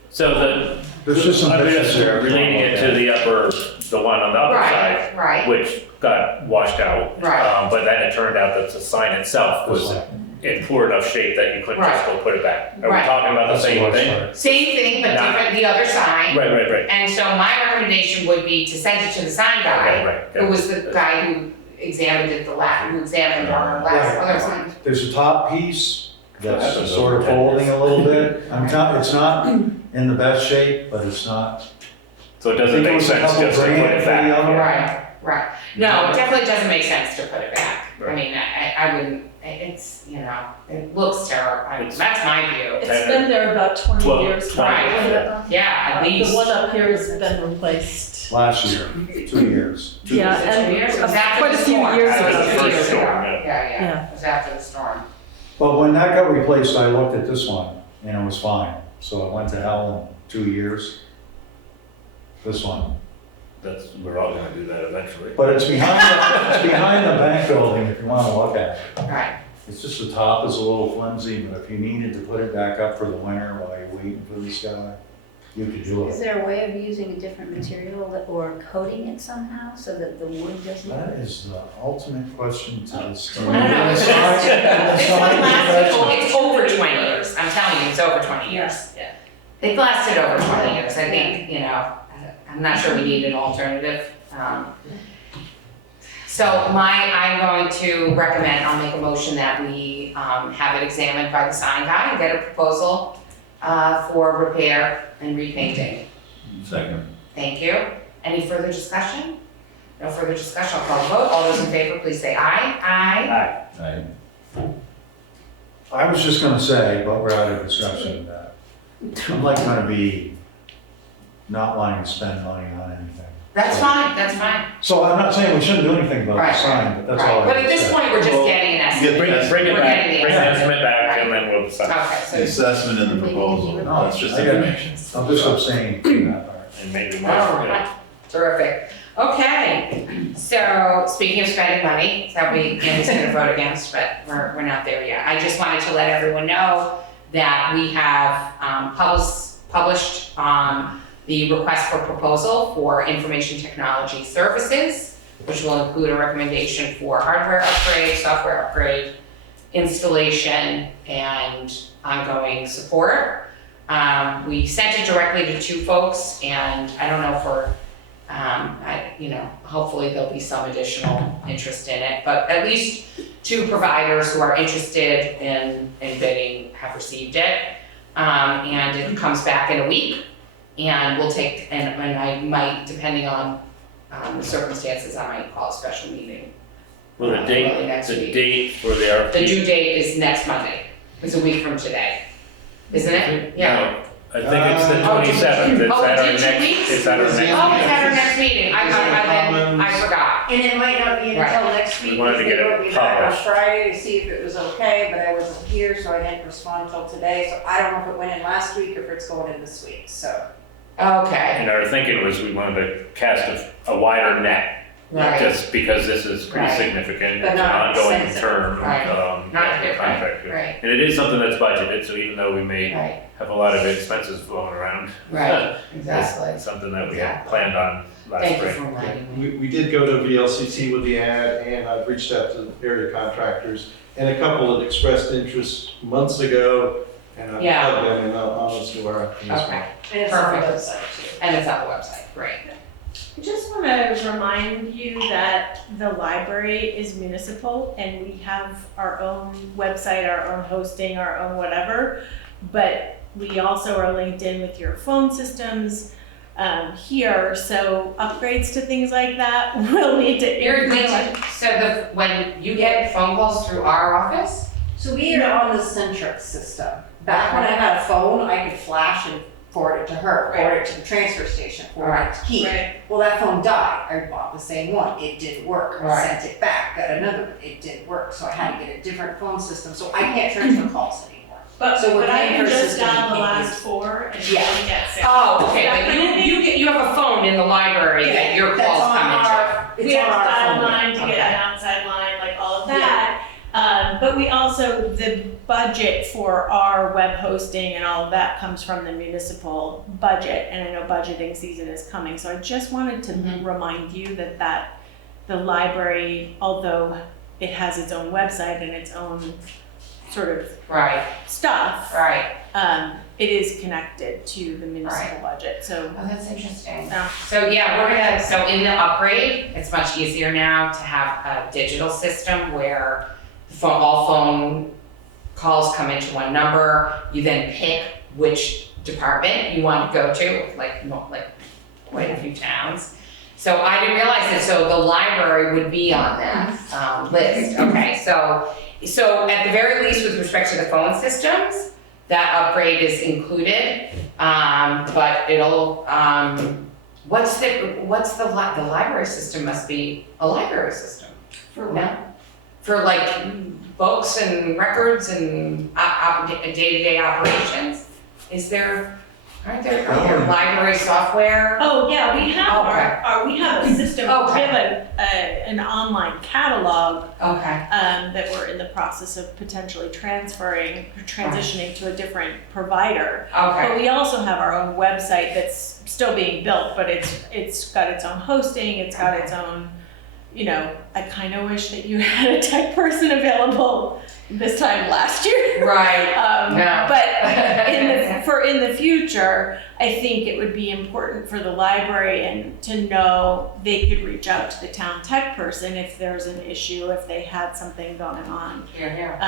So There's just some I'm pictures just there. relating it to the one on the upper side, Right, right, which got washed out. Right. But then it turned out that the sign itself This was one. in poor enough shape that you couldn't just Right. go put it back. Are we Right. talking about the That's the same worst thing? part. same thing, but Nah. different, the other sign. Right. And so my recommendation would be to send it to the sign Okay, guy, right. who was the guy who examined it who examined our last Right. other sign. There's a top piece that's That's sort of okay. folding a little bit. It's not in the best shape, but it's not. So it I doesn't think it make was a sense couple just to put grand it for back. the other one. Right. No, it definitely doesn't make sense to put it back. I Right. mean, I wouldn't, it's, it looks terrible. That's my view. It's been there about 20 Twelve- years. 20, Right. Yeah, at least. The one up here has been replaced. Last year, 2 years. Yeah, Was it 2 and years? It was after quite a the few storm. years It was ago. 2 First years storm, ago. yeah. Yeah, it was after the storm. But when that got replaced, I looked at this one and it was fine. So it went to hell in 2 years. This one. We're all gonna do that eventually. But it's behind the bank building if you want to look at it. Right. It's just the top is a little flimsy, but if you needed to put it back up for the winter while you're waiting for this guy, you could do Is it. there a way of using a different material or coating it somehow so that the wood doesn't? That is the ultimate question to this. I don't know, this one lasted, it's over 20 years, I'm telling you, it's over 20 years. Yeah. They've lasted over 20 years, I think, I'm not sure we need an alternative. So I'm going to recommend, I'll make a motion that we have it examined by the sign guy and get a proposal for repair and repainting. Second. Thank you. Any further discussion? No further discussion, I'll call the vote. All those in favor, please say aye. Aye. Aye. I was just gonna say, but we're out of discussion, that I'm like gonna be not wanting to spend money on anything. That's fine. So I'm not saying we shouldn't do anything about the Right, sign, but that's all I Right, but have at to this say. point, we're just Well, getting an estimate. Bring it We're back, getting the bring the estimate. estimate back Right. and then we'll decide. Okay, The so, assessment and the proposal, No, that's just I got it. information. I'm just abstaining from that part. And maybe all more. right, terrific. Okay, so speaking of spending money, that Andy's gonna vote against, but we're not there yet. I just wanted to let everyone know that we have published the request for proposal for information technology services, which will include a recommendation for hardware upgrade, software upgrade, installation, and ongoing support. We sent it directly to 2 folks, and I don't know if we're, hopefully there'll be some additional interest in it, but at least 2 providers who are interested in bidding have received it. And it comes back in a week, and we'll take, and I might, depending on the circumstances, I might call a special meeting. Well, the Early next week. date for the RFP. The due date is next Monday, it's a week from today, isn't it? Yeah. No, I think it's the Oh, 27th, it's oh, at our is it 2 next, weeks? it's at our Oh, it's next at our next meeting, I forgot. And it might not be until next We week, wanted to because get they it wrote me back on published. Friday to see if it was okay, but I wasn't here, so I didn't respond till today, so I don't know if it went in last week or if it's going in this week, so. Okay, And our thinking was we wanted to cast a wider net, right, just because this is pretty Right. significant, But it's an not ongoing expensive. term, Right. Not different, contract. right, And it is something that's budgeted, so even though we may right, have a lot of expenses flowing around, right, exactly. it's something that we had Exactly. planned on last Thank you spring. for reminding me. We did go to VLCT with the ad, and I've reached out to area contractors, and a couple that expressed interest months ago And I've Yeah. plugged them in on those new RFPs. Okay, And it's on the Perfect. website too. and it's on the website, great. I just want to remind you that the library is municipal and we have our own website, our own hosting, our own whatever. But we also are linked in with your phone systems here, so upgrades to things like that will need to. So when you get phone calls through our office? So we are on the Centric system. Back when I had a phone, I could flash and forward it to her, forward it to the transfer station, forward it to Keith. Right. Well, that phone died. I bought the same one. It didn't work. I Right. sent it back, got another one. It didn't work. So I had to get a different phone system. So I can't transfer calls anymore. So we're But I paying can for a just system we dial the can't last use. 4 and Yeah. you get 6. Oh, okay, but you have a phone in the library that your That's calls on come into. our- We It's have on to our dial phone. line to get Okay. an outside line, like all of that. But we also, the budget for our web hosting and all of that comes from the municipal budget. And I know budgeting season is coming, so I just wanted to Mhm. remind you that the library, although it has its own website and its own sort of Right, stuff, right. it is connected to the municipal budget, so. Oh, that's interesting. Yeah. So yeah, so in the upgrade, it's much easier now to have a digital system where all phone calls come into one number. You then pick which department you want to go to, like quite a few towns. So I didn't realize that, so the library would be on that list. Okay, so at the very least with respect to the phone systems, that upgrade is included. But it'll, the library system must be a library system. For No? For like books and records and day-to-day operations? Aren't there library software? Oh, yeah, we have Okay. we have a system, we Okay. have an online catalog Okay, that we're in the process of potentially transitioning to a different provider. okay, But we also have our own website that's still being built, but it's got its own hosting, it's got its own, I kind of wish that you had a tech person available this time last year. right, no. But in the future, I think it would be important for the library and to know they could reach out to the town tech person if there's an issue, if they had something going on. Here.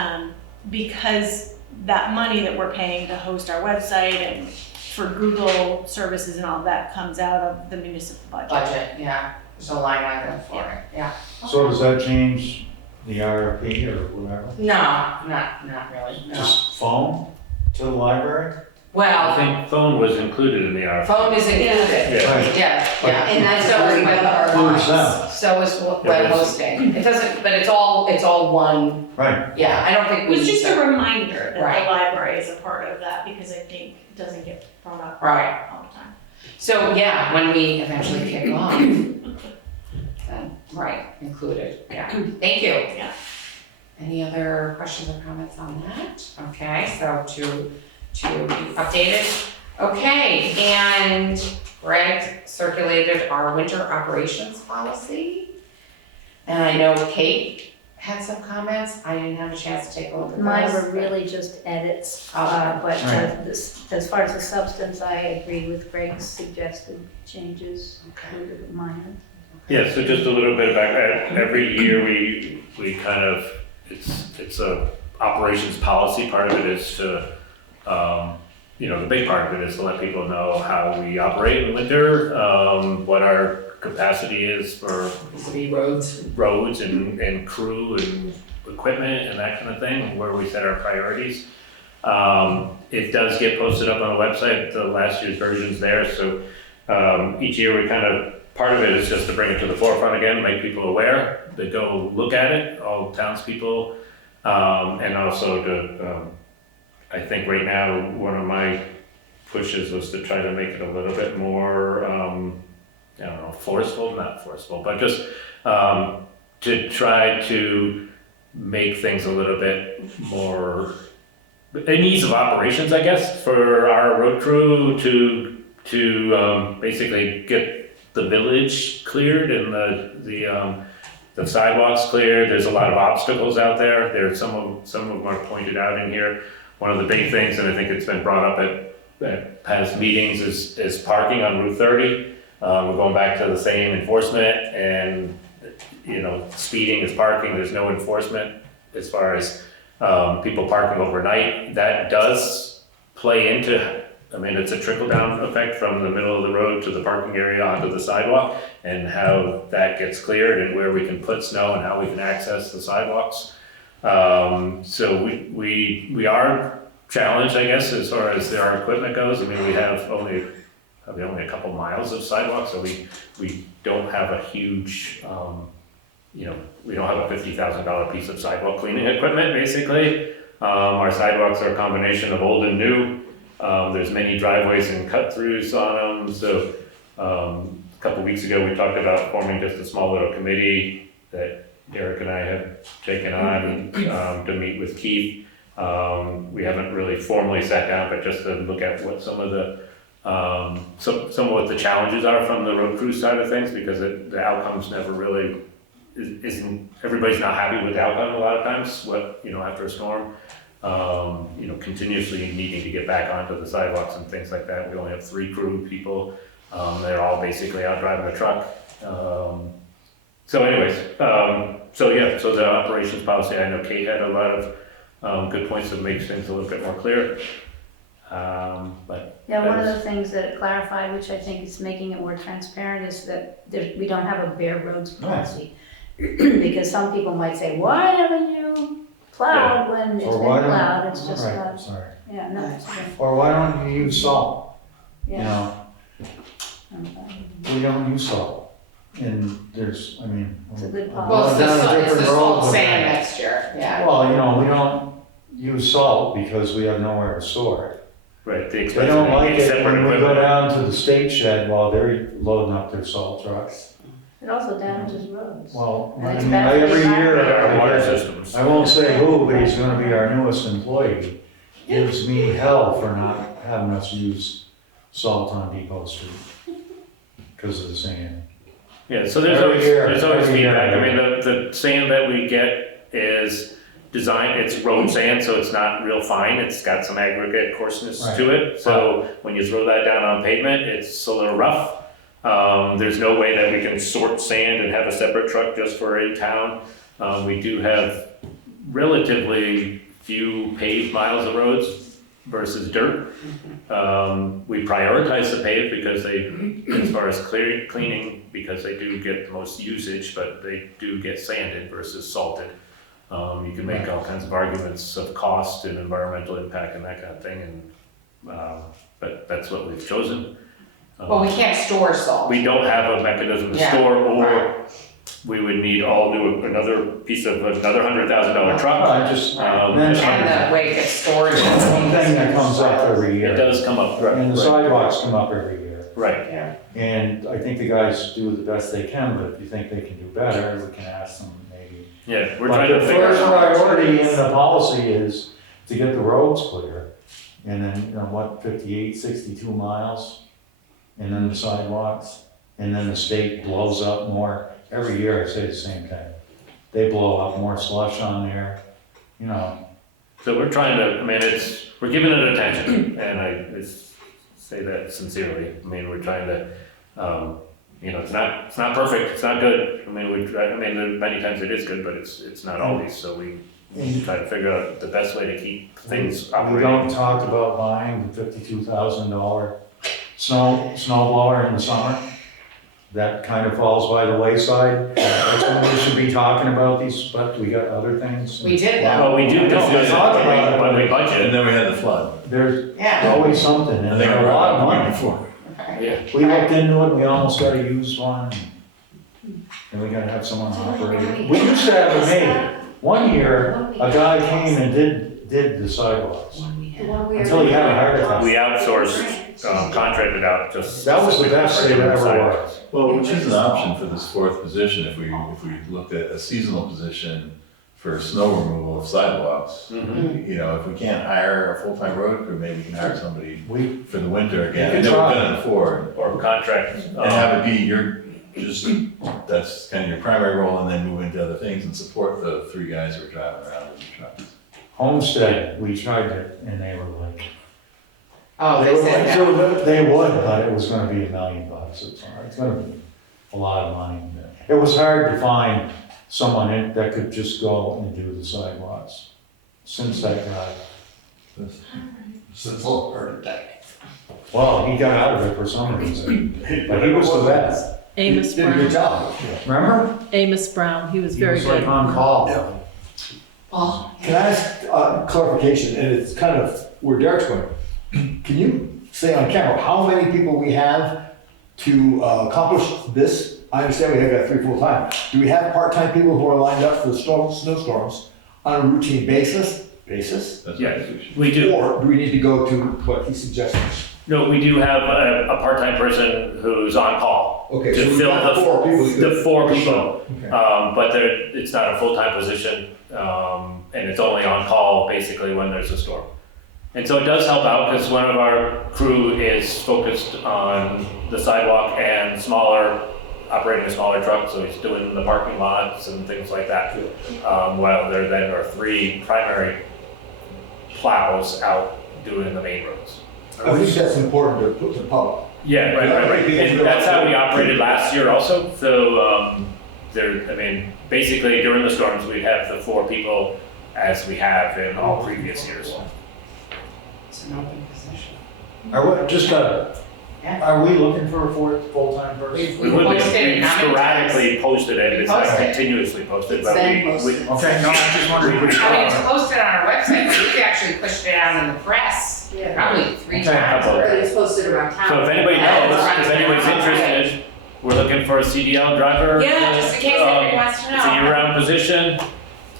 Because that money that we're paying to host our website and for Google services and all that comes out of the municipal budget. Budget, yeah, there's a line item for it, yeah. So does that change the RFP or whatever? No, not really, no. Just phone to the library? I Well, think phone was included in the RFP. phone is included, Yeah. Right. yeah. And that's So where is we web got our Includes lines. them. So is web Yeah, it's- hosting. It doesn't, but it's all one, Right. yeah, I don't think It we was need just a to. reminder that Right. the library is a part of that because I think it doesn't get brought up Right. all the time. So, yeah, when we eventually kick off, then, right, included, yeah, thank you. Yeah. Any other questions or comments on that? Okay, so to be updated. Okay, and Greg circulated our winter operations policy. And I know Kate had some comments, I didn't have a chance to take a look at those. Mine were really just edits, Okay. but Right. as far as the substance, I agree with Greg's suggested changes, Okay. included mine. Yeah, so just a little bit about every year we kind of, it's a operations policy, part of it is to, the big part of it is to let people know how we operate in winter, what our capacity is for roads and crew and equipment and that kind of thing, where we set our priorities. It does get posted up on the website, the last year's version's there, so each year we kind of, part of it is just to bring it to the forefront again, make people aware, to go look at it, all townspeople, and also to, I think right now, one of my pushes was to try to make it a little bit more, not forceful, but just to try to make things a little bit more an ease of operations, I guess, for our road crew to basically get the village cleared and the sidewalks cleared. There's a lot of obstacles out there. Some of them are pointed out in here. one of the big things, and I think it's been brought up at past meetings, is parking on Route 30. We're going back to the same enforcement, and, you know, speeding is parking, there's no enforcement as far as people parking overnight. That does play into, I mean, it's a trickle-down effect from the middle of the road to the parking area onto the sidewalk, and how that gets cleared and where we can put snow and how we can access the sidewalks. So we are challenged, I guess, as far as our equipment goes. I mean, we have only a couple miles of sidewalks, so we don't have a huge, you know, we don't have a $50,000 piece of sidewalk cleaning equipment, basically. Our sidewalks are a combination of old and new. There's many driveways and cut-throughs on them, so a couple weeks ago we talked about forming just a small little committee that Derek and I have taken on to meet with Keith. We haven't really formally sat down, but just to look at what some of what the challenges are from the road crew side of things, because the outcomes never really isn't, everybody's not happy with the outcome a lot of times, after a storm. Continuously needing to get back onto the sidewalks and things like that. We only have 3 crew people. They're all basically out driving the truck. So the operations policy, I know Kate had a lot of good points that makes things a little bit more clear. Yeah, one of the things that it clarified, which I think is making it more transparent, is that we don't have a bare roads policy. Because some people might say, why haven't you plowed when it's been plowed? It's just, Right, sorry. yeah, no, it's okay. Or why don't you use salt? You Yeah. know, we don't use salt. And there's, I mean. It's a good I'm policy. Well, it's going down a the different road salt with sand that. mixture, yeah. Well, we don't use salt because we have nowhere to store it. Right, the They expense don't of like making it separate when we go equipment. down to the state shed while they're loading up their salt trucks. It also damages roads. Well, And I it's mean, bad for the every year, environment. Our water systems. I won't say who, but he's gonna be our newest employee, gives me hell for not having us use salt on Depot Street because of the sand. Yeah, so there's Every always, year, there's always every year. feedback. I mean, the sand that we get is designed, it's road sand, so it's not real fine. It's got some aggregate coarseness to it. So when you throw that down on pavement, it's a little rough. There's no way that we can sort sand and have a separate truck just for in town. We do have relatively few paved miles of roads versus dirt. We prioritize the paved because as far as cleaning, because they do get the most usage, but they do get sanded versus salted. You can make all kinds of arguments of cost and environmental impact and that kind of thing, but that's what we've chosen. Well, we can't store salt. We don't have a mechanism to Yeah, store, or right. we would need another $100,000 truck. I just And mentioned, the way it gets stored. it's one thing that comes up every It year. does come up, And the right, sidewalks come up every year. right. Yeah. And I think the guys do the best they can, but if you think they can do better, we can ask them maybe. Yeah, we're But trying to the figure first out. priority in the policy is to get the roads clear. And then, 58, 62 miles? And then the sidewalks, and then the state blows up more. Every year I say the same thing. They blow up more slush on there, So we're trying to, we're giving it attention, and I say that sincerely. I mean, we're trying to, it's not perfect, it's not good. Many times it is good, but it's not always, so we try to figure out the best way to keep things We operating. don't talk about buying the $52,000 snow blower in the summer. That kind of falls by the wayside. That's when we should be talking about these, but we got other things. We did that. Well, we do I know, discuss we talked it about it, when we And budget. then we had the flood. There's Yeah. always something, and They they're were a lot of money. before. Yeah. We looked into it, we almost got a used one, and we gotta have someone operate it. We used to have it made. One year, a guy came and did the sidewalks, until he had a heart attack. We outsourced, contracted out just. That was the best they've ever worked. Well, which is an option for this 4th position, if we looked at a seasonal position for snow removal of sidewalks. Mhm. If we can't hire a full-time road crew, maybe we can hire somebody We, for the winter again. You I can know we've try. done it before. Or contract. And have it be that's kind of your primary role, and then move into other things and support the 3 guys who are driving around in the trucks. Homestead, we tried it, and they were like, Oh, they they were said like, that. they would, but it was gonna be $1 million. It's gonna be a lot of money. It was hard to find someone that could just go and do the sidewalks. Since that guy, Since all heard of that. well, he got out of it for some reason, but he was the best. Amos Did a good Brown. job. Remember? Amos Brown, he was He very was like good. on call. Yeah. Well, Can I ask clarification, and it's kind of where Derek's going. Can you say on camera how many people we have to accomplish this? I understand we have got 3 full-time. Do we have part-time people who are lined up for the snowstorms on a routine basis? That's Yeah. what we should. We do. Or do we need to go to what he suggested? No, we do have a part-time person who's on call. Okay, To so we've fill got the- 4 people. The 4 people, Okay. but it's not a full-time position, and it's only on call basically when there's a storm. And so it does help out because one of our crew is focused on the sidewalk and operating a smaller truck, so he's doing the parking lots and things like that. While there then are 3 primary plows out doing the main roads. I think that's important to put to the public. Yeah, right. And that's how we operated last year also. So, basically during the storms, we'd have the 4 people as we have in all previous years. it's an open position. Yeah. Are we looking for a full-time person? We would be- posted it we how many times? sporadically posted it, it's not Posted. continuously posted, It's but been we, posted. Okay, no, I just wondered which I mean, it's one. posted on our website, but we've actually pushed it out in the press, Yeah. probably 3 Okay, times how about- already. It's posted around town. so if anybody Yeah, knows, it's if anybody's around- interested, we're looking for a CDL driver. Yeah, just in case anybody wants to know. It's a year-round position,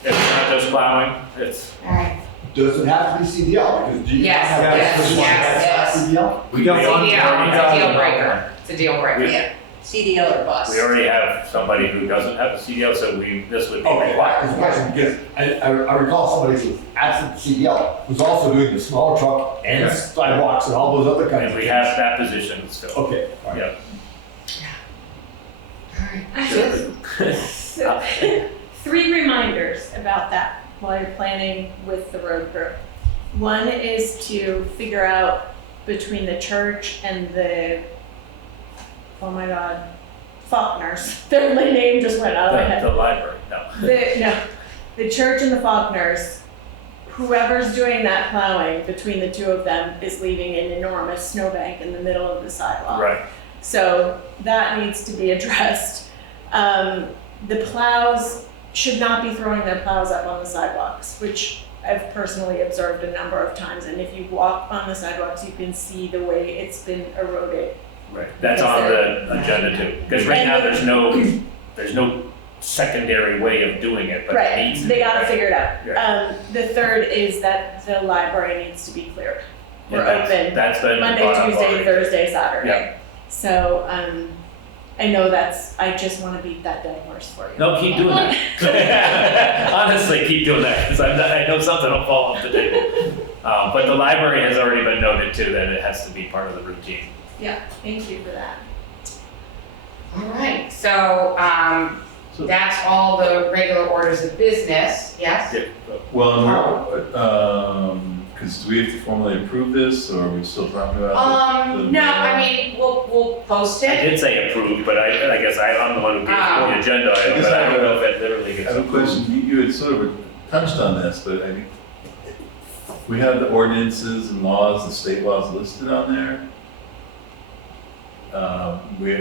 it's not just plowing, it's, Alright, Does it have to be CDL? Because do you Yes, have a yes, person yes, that's yes. CDL? We got one. CDL, it's a deal breaker, it's a deal breaker. Yeah, CDL or bus. we already have somebody who doesn't have a CDL, so this would be Okay, required. that's a question, because I recall somebody who was absent CDL, who's also doing the small truck and Yeah. sidewalks and all those other kinds And of we things. have that position still. Okay, all right. Yeah. So, 3 reminders about that while you're planning with the road crew. One is to figure out between the church and the, oh my God, Faulkners. Their name just went out of my head. The library, no. The church and the Faulkners, whoever's doing that plowing between the 2 of them is leaving an enormous snowbank in the middle of the sidewalk. Right, So that needs to be addressed. The plows should not be throwing their plows up on the sidewalks, which I've personally observed a number of times. And if you walk on the sidewalks, you can see the way it's been eroded. right. That's on the agenda too. Because right now, there's no secondary way of doing it, but it Right, needs to they be. gotta figure it out. Yeah. The third is that the library needs to be cleared. Yeah, We're open That's been Monday, brought up Tuesday, already. Thursday, Saturday. Yeah. So, I know I just wanna beat that dead horse for you. No, keep doing that. Honestly, keep doing that, because I know something will fall off the table. But the library has already been noted too, that it has to be part of the routine. Yeah, thank you for that. Alright, so, So- that's all the regular orders of business, yes? Well, because do we have to formally approve this, or are we still talking about? the- No, I mean, we'll post I it. did say approved, but I guess I'm the one who gave you the agenda item, but I don't know if it literally I gets have a approved. question, you had sort of touched on this, but I mean, we have the ordinances and laws, the state laws listed on there. We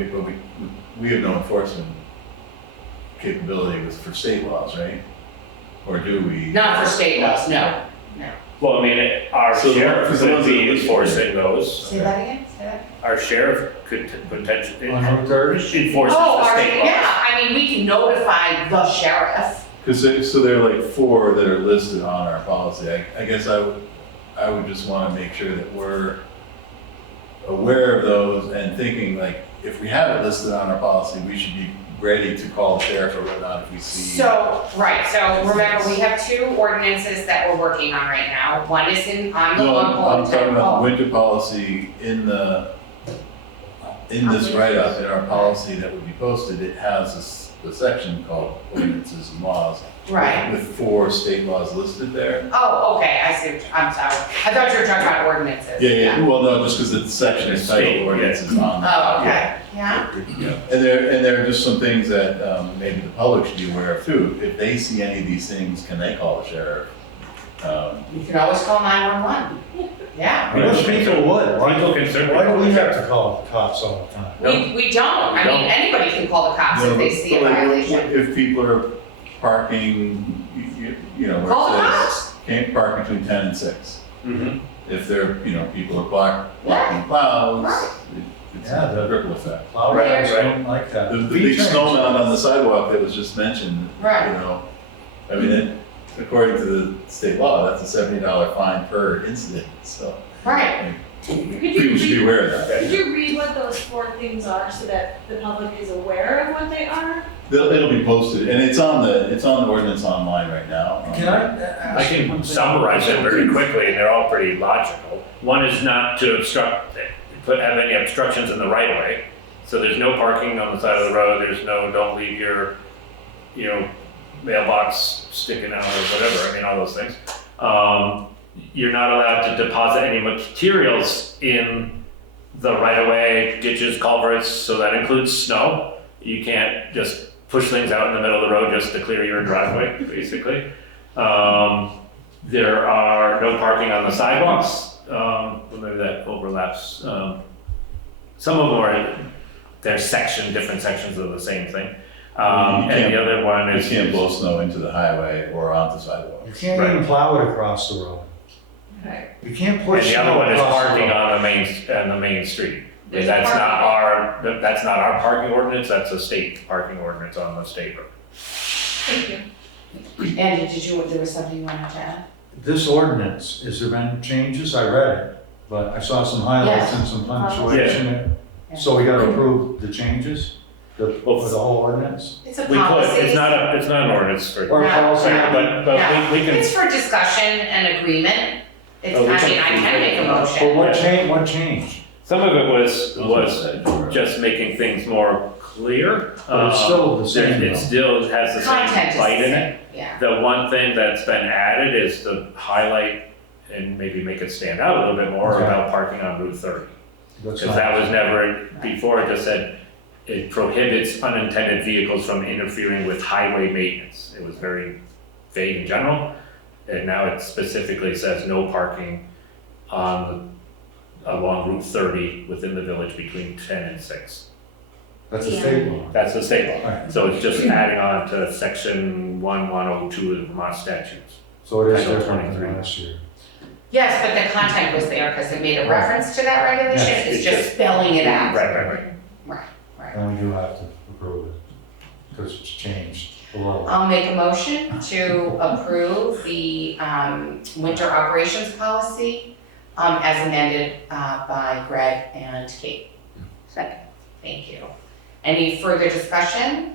have no enforcement capability for state laws, right? Or do we? Not for state laws, no. Well, I mean, our So the sheriff ones- the could ones that be are listed- enforcing those. Say that again, say that. Our sheriff could potentially On Route 30? enforce Oh, the state laws. yeah, I mean, we can notify the sheriff. So there are like 4 that are listed on our policy. I guess I would just want to make sure that we're aware of those and thinking like, if we have it listed on our policy, we should be ready to call the sheriff or whatnot if we see. So, right, so remember, we have 2 ordinances that we're working on right now. One is on the No, long I'm talking about the pole. winter policy in this write-up, in our policy that would be posted, it has a section called ordinances and laws. Right. With 4 state laws listed there. Oh, okay, I see, I'm sorry. I thought you were talking about ordinances. Yeah, well, no, just because the section is State, titled ordinances on. Oh, okay, yeah. Yeah, and there are just some things that maybe the public should be aware of too. If they see any of these things, can they call the sheriff? You can always call 911. Yeah. Most people would. Why People can certainly why do we call have to call the cops all the time? We don't, I mean, anybody can call the cops if they see a But like, violation. if people are parking, you know, Call the where it cops. says, can't park between 10 and 6. Mhm. If they're, people are blocking plows, it's Yeah, a the- ripple effect. Plow Right, riders right. don't like that. The We big change snow mound it. on the sidewalk that was just mentioned, Right. I mean, according to the state law, that's a $70 fine per incident, so Right. people should be aware of that. Could you read what those 4 things are so that the public is aware of what they are? It'll be posted, and it's on the ordinance online right now. Can I? I can summarize it very quickly, and they're all pretty logical. One is not to have any obstructions in the right of way. So there's no parking on the side of the road, there's don't leave your, mailbox sticking out or whatever, I mean, all those things. You're not allowed to deposit any materials in the right of way, ditches, culverts, so that includes snow. You can't just push things out in the middle of the road just to clear your driveway, basically. There are no parking on the sidewalks. Well, maybe that overlaps. Some of them are, they're different sections of the same thing. And the other one You is. can't blow snow into the highway or onto sidewalks. You can't even plow it across the road. Okay. You can't And push the snow other one is across the parking road. on the main street. There's That's a not our parking ordinance, that's a state parking ordinance on the state road. Thank you. Andy, there was something you wanted to add? This ordinance, has there been changes? I read it, but I saw some highlights Yes. and some punctuation. So we gotta approve the changes for the whole ordinance? It's a We could, policy. it's not an ordinance for, Or No, policy? no. but we can, It's for discussion and agreement. It's, Oh, we I can- mean, I can make a But motion. what changed? some of it was just making things more clear. But it's still the same, It though. still has the Content same is bite the in it. same, yeah. The one thing that's been added is to highlight and maybe make it stand out a little bit more Okay. about parking on Route 30. That's Because not- that was never, before it just said, it prohibits unintended vehicles from interfering with highway maintenance. It was very vague in general, and now it specifically says no parking along Route 30 within the village between 10 and 6. That's a state law. That's the state law. Right. So it's just adding on to section 1102 of the Vermont statutes. So it is Title different than 23. last year. Yes, but the content was there because it made a reference to that regulation. Yes, It's it's just just- spelling it out. Right. And we do have to approve it, because it's changed below. I'll make a motion to approve the winter operations policy as amended by Greg and Kate. Second. Thank you. Any further discussion?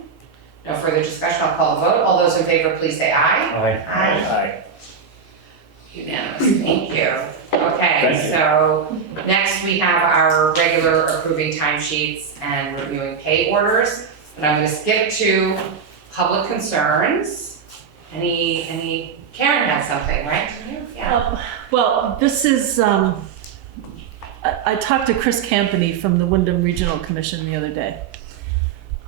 No further discussion, I'll call a vote. All those in favor, please say aye. Aye. Unanimous, thank you. Okay, Thank you. so next we have our regular approving timesheets and reviewing pay orders. But I'm gonna skip to public concerns. Karen has something, right? Yeah. Well, this is, I talked to Chris Campany from the Wyndham Regional Commission the other day.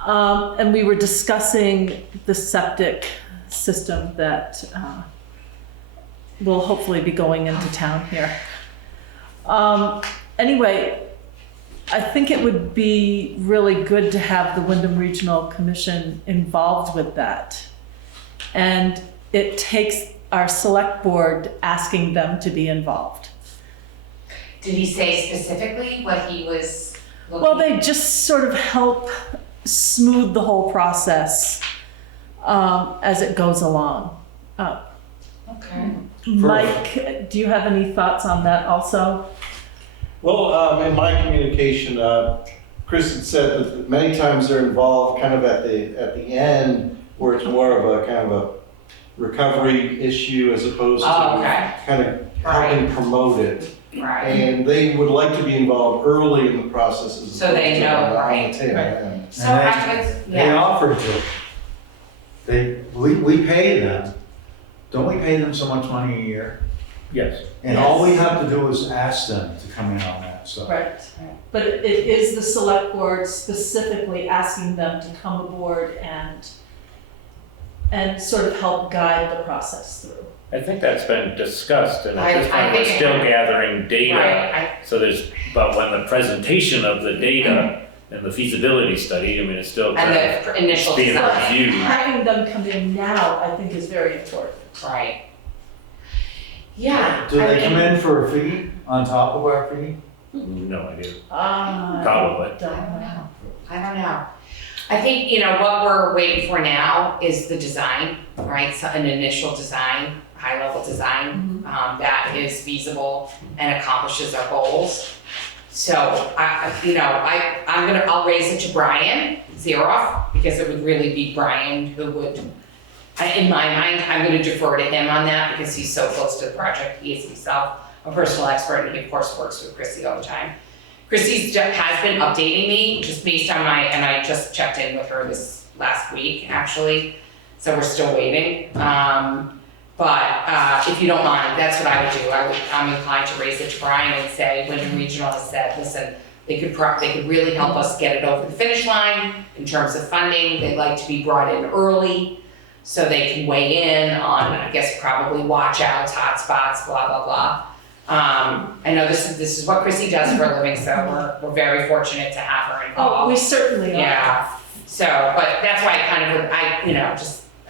And we were discussing the septic system that will hopefully be going into town here. Anyway, I think it would be really good to have the Wyndham Regional Commission involved with that. And it takes our select board asking them to be involved. Did he say specifically what he was looking? Well, they just sort of help smooth the whole process as it goes along. Okay. Mike, do you have any thoughts on that also? Well, in my communication, Chris had said that many times they're involved kind of at the end, where it's more of a kind of a recovery issue as opposed to Oh, okay. kind of helping promote it. Right. And they would like to be involved early in the process as So they opposed to know, on the right. tail end. So I was, They yeah, offered to. we pay them, don't we pay them so much money a year? Yes. And all we have to do is ask them to come in on that, so. Right, but it is the select board specifically asking them to come aboard and sort of help guide the process through. I think that's been discussed, and I at this point, think we're it still has. gathering data. Right, So but when the presentation of the data and the feasibility study, I mean, it's still kind and of the initial being design. reviewed. Having them come in now, I think is very important. Right. Yeah. Do they I come mean, in for a fee on top of our fee? No idea. I Probably. I don't know. I think, what we're waiting for now is the design, right? So an initial design, high-level design, that is feasible and accomplishes our goals. So, I'll raise it to Brian Zeroff, because it would really be Brian who would, in my mind, I'm gonna defer to him on that, because he's so close to the project. He is himself a personal expert, and he of course works with Chrissy all the time. Chrissy has been updating me just based on and I just checked in with her this last week, actually, so we're still waiting. But if you don't mind, that's what I would do. I'm inclined to raise it to Brian and say, Wyndham Regional has said, listen, they could really help us get it over the finish line in terms of funding. They'd like to be brought in early so they can weigh in on, I guess, probably watch outs, hot spots, blah, blah, blah. I know this is what Chrissy does for a living, so we're very fortunate to have her involved. Oh, we certainly are. Yeah, so, but that's why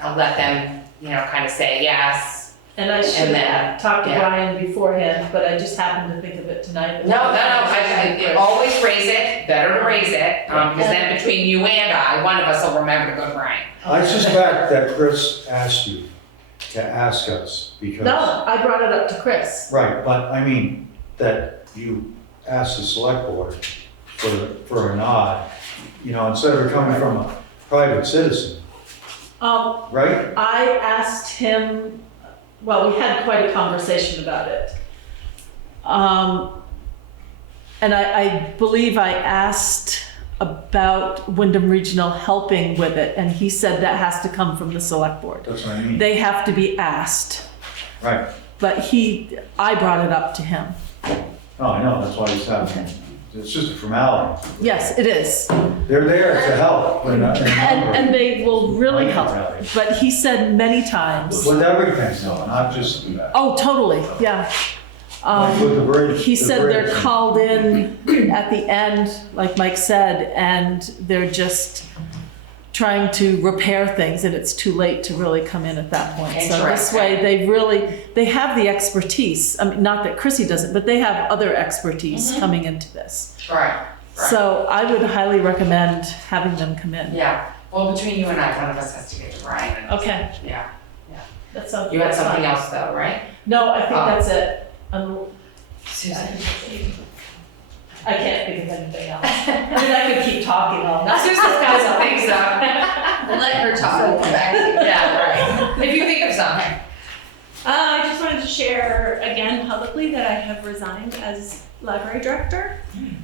I'll let them, kind of say yes. And I should And then- have talked to yeah. Brian beforehand, but I just happened to think of it tonight. No, I always raise it, better to raise it, because then between you and I, one of us will remember to go to Brian. I suspect that Chris asked you to ask us because. No, I brought it up to Chris. Right, but I mean, that you asked the select board for a nod, instead of it coming from a private citizen, right? I asked him, well, we had quite a conversation about it. And I believe I asked about Wyndham Regional helping with it, and he said that has to come from the select board. That's what I mean. They have to be asked, Right. but I brought it up to him. No, I know, that's why he's having, it's just a formality. Yes, it is. They're there to help. And they will really help. But he said many times, With everything, though, not just. oh, totally, yeah. Like with the bridge. He the said they're bridge. called in at the end, like Mike said, and they're just trying to repair things, and it's too late to really come in at that point. So this way, they have the expertise. I mean, not that Chrissy doesn't, but they have other expertise coming into this. Right. So I would highly recommend having them come in. Yeah, well, between you and I, one of us has to get to Brian. Okay, Yeah. that sounds. You had that's something fine. else though, right? No, I think Oh. that's it. Susan. I can't think of anything else. I mean, I could keep talking all night. Susan's got some things though. Let her talk, we'll come back to you. Yeah, right. If you think of something. I just wanted to share again publicly that I have resigned as library director.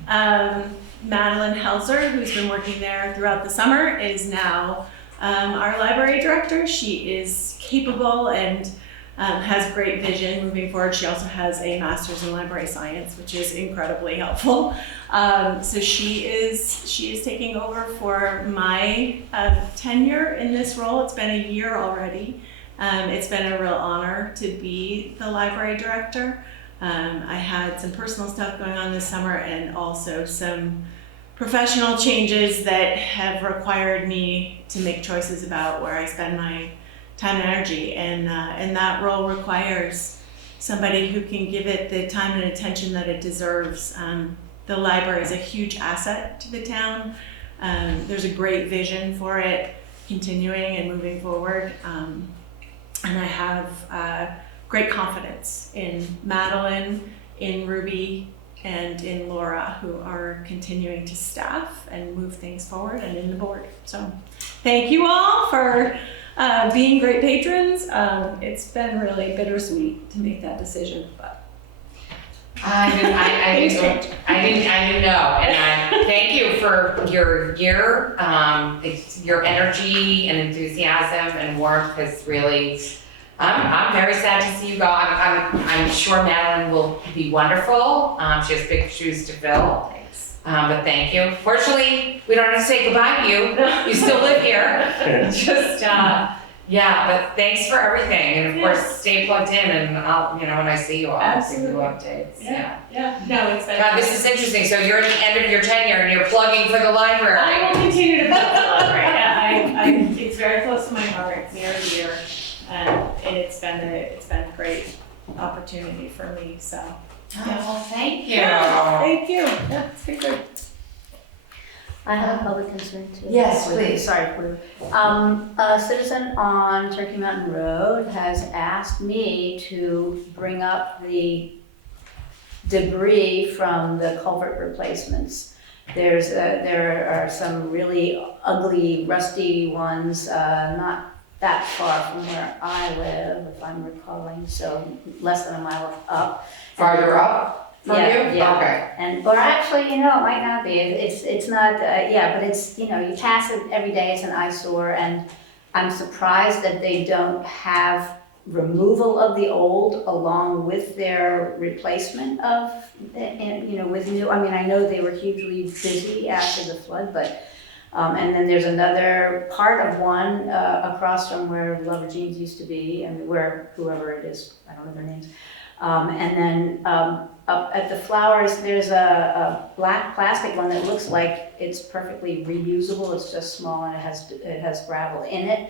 Madeline Helzer, who's been working there throughout the summer, is now our library director. She is capable and has great vision moving forward. She also has a master's in library science, which is incredibly helpful. So she is taking over for my tenure in this role. It's been a year already. It's been a real honor to be the library director. I had some personal stuff going on this summer and also some professional changes that have required me to make choices about where I spend my time and energy, and that role requires somebody who can give it the time and attention that it deserves. The library is a huge asset to the town. There's a great vision for it continuing and moving forward. And I have great confidence in Madeline, in Ruby, and in Laura, who are continuing to staff and move things forward, and in the board. So thank you all for being great patrons. It's been really bittersweet to make that decision, but I didn't know, and I thank you for your year. Your energy and enthusiasm and warmth has really, I'm very sad to see you go. I'm sure Madeline will be wonderful. She has big shoes to fill. But thank you. Fortunately, we don't have to say goodbye to you. You still live here. Just, yeah, but thanks for everything. And of course, stay plugged in and I'll, when I see you, I'll give you updates. Yeah. No, it's been. God, this is interesting. So you're at the end of your tenure and you're plugging for the library. I will continue to plug the library. Yeah, it's very close to my heart, near and dear, and it's been a great opportunity for me. So. Oh, thank you. Yeah, thank you. Yeah, it's been good. I have a public concern too. Yes, please. Sorry, a citizen on Turkey Mountain Road has asked me to bring up the debris from the culvert replacements. There are some really ugly, rusty ones, not that far from where I live, if I'm recalling, so less than a mile up. Farther up from you? Yeah. Okay. And, or actually, it might not be, it's not, but it's, you pass it every day, it's an eyesore, and I'm surprised that they don't have removal of the old along with their replacement of, with new, I know they were hugely busy after the flood, but, and then there's another part of one across from where Lover Jeans used to be, and where whoever it is, I don't know their names. And then up at the flowers, there's a black plastic one that looks like it's perfectly reusable. It's just small and it has gravel in it.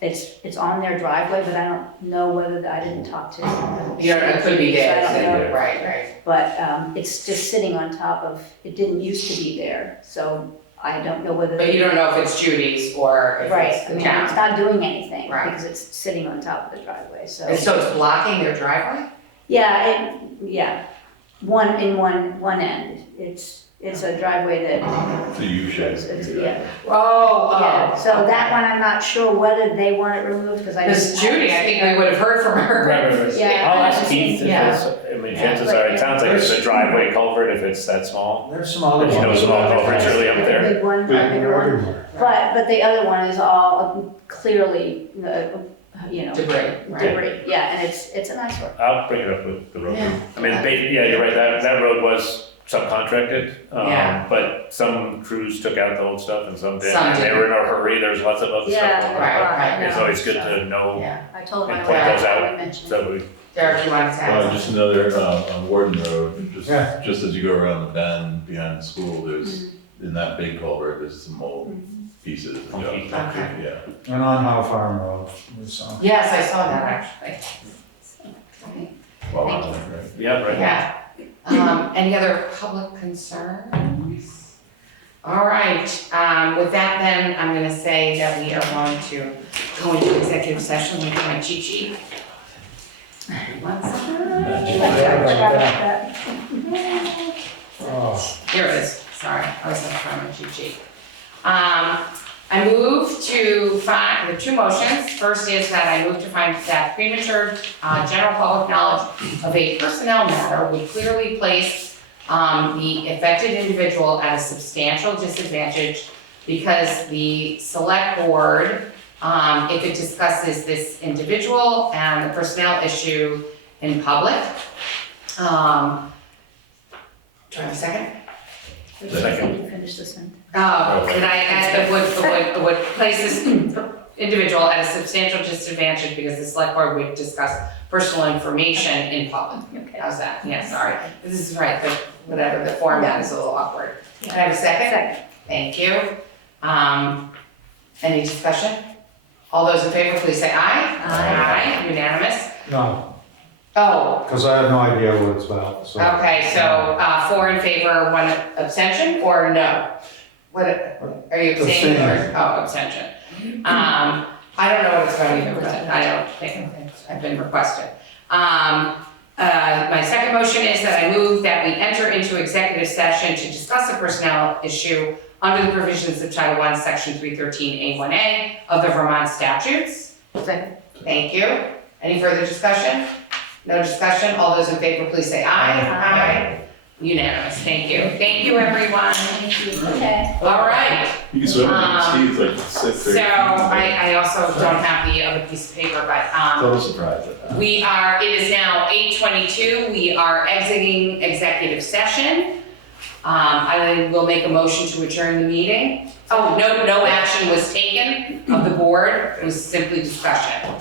It's on their driveway, but I don't know whether I didn't talk to them. It could be So I don't know. there. Right. But it's just sitting on top of, it didn't used to be there, so I don't know whether. But you don't know if it's Judy's or if Right, it's the it's town. not doing anything Right. because it's sitting on top of the driveway, so. And so it's blocking their driveway? One end. It's a driveway that. So you should. Yeah. Oh, So that one, I'm not sure whether they want it removed because I. Because Judy, I think we would have heard from her. Right. Yeah. I'll ask Keith if Yeah. it's, chances are, it sounds like it's a driveway culvert if it's that small. There's some other But you know, ones. small culverts really up there. Big one, a They're bigger one. everywhere. But the other one is all clearly, Debris, right? debris. Yeah, and it's an eyesore. I'll bring it up with the road crew. Yeah. I mean, you're right, that road was subcontracted. Yeah. But some crews took out the old stuff and some didn't. Some And they didn't. were in a hurry, there's lots of other stuff Yeah, going on. Right. It's always good to know Yeah. I told him and I point those would out, mention. so we, Derek, you want to Well, add? just another, on Warden Road, Yeah. just as you go around the bend behind the school, there's, in that big culvert, there's some old pieces. of junk. Okay. Yeah. And on Howe Farm Road, we saw. Yes, I saw that actually. Well, Thank right. yeah, right. Yeah. Any other public concerns? All right, with that then, I'm gonna say that we are going to go into executive session with my cheat sheet. One second. Here it is, sorry, I was gonna find my cheat sheet. I move to find, there are two motions. First is that I move to find that premature, general public knowledge of a personnel matter would clearly place, the affected individual at a substantial disadvantage because the select board, if it discusses this individual and the personnel issue in public. Do I have a second? Second. Finish this one. Can I add, would place this individual at a substantial disadvantage because the select board would discuss personal information in public. Okay. How's that? Yeah, sorry. This is right, but whatever, the format is a little awkward. Can I have a second? Second. Thank you. Any discussion? All those in favor, please say aye. Aye, unanimous. No, Oh, because I have no idea what it's about, so. okay, so, 4 in favor, 1 abstention, or no? What, are you abstaining or, abstention? I don't know what it's about either, but I don't think I've been requested. My second motion is that I move that we enter into executive session to discuss a personnel issue under the provisions of Title I, Section 313A1A of the Vermont statutes. Second. Thank you. Any further discussion? No discussion? All those in favor, please say aye. Unanimous, thank you. Thank you, everyone. Okay. All right, You can swim in Steve's like 6 so I also don't have the other piece of paper, but, Total surprise at that. it is now 8:22, we are exiting executive session. I will make a motion to adjourn the meeting. Oh, no action was taken of the board, it was simply discussion.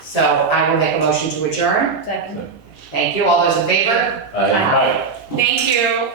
So I will make a motion to adjourn. Second. Thank you, all those in favor? Aye. Thank you.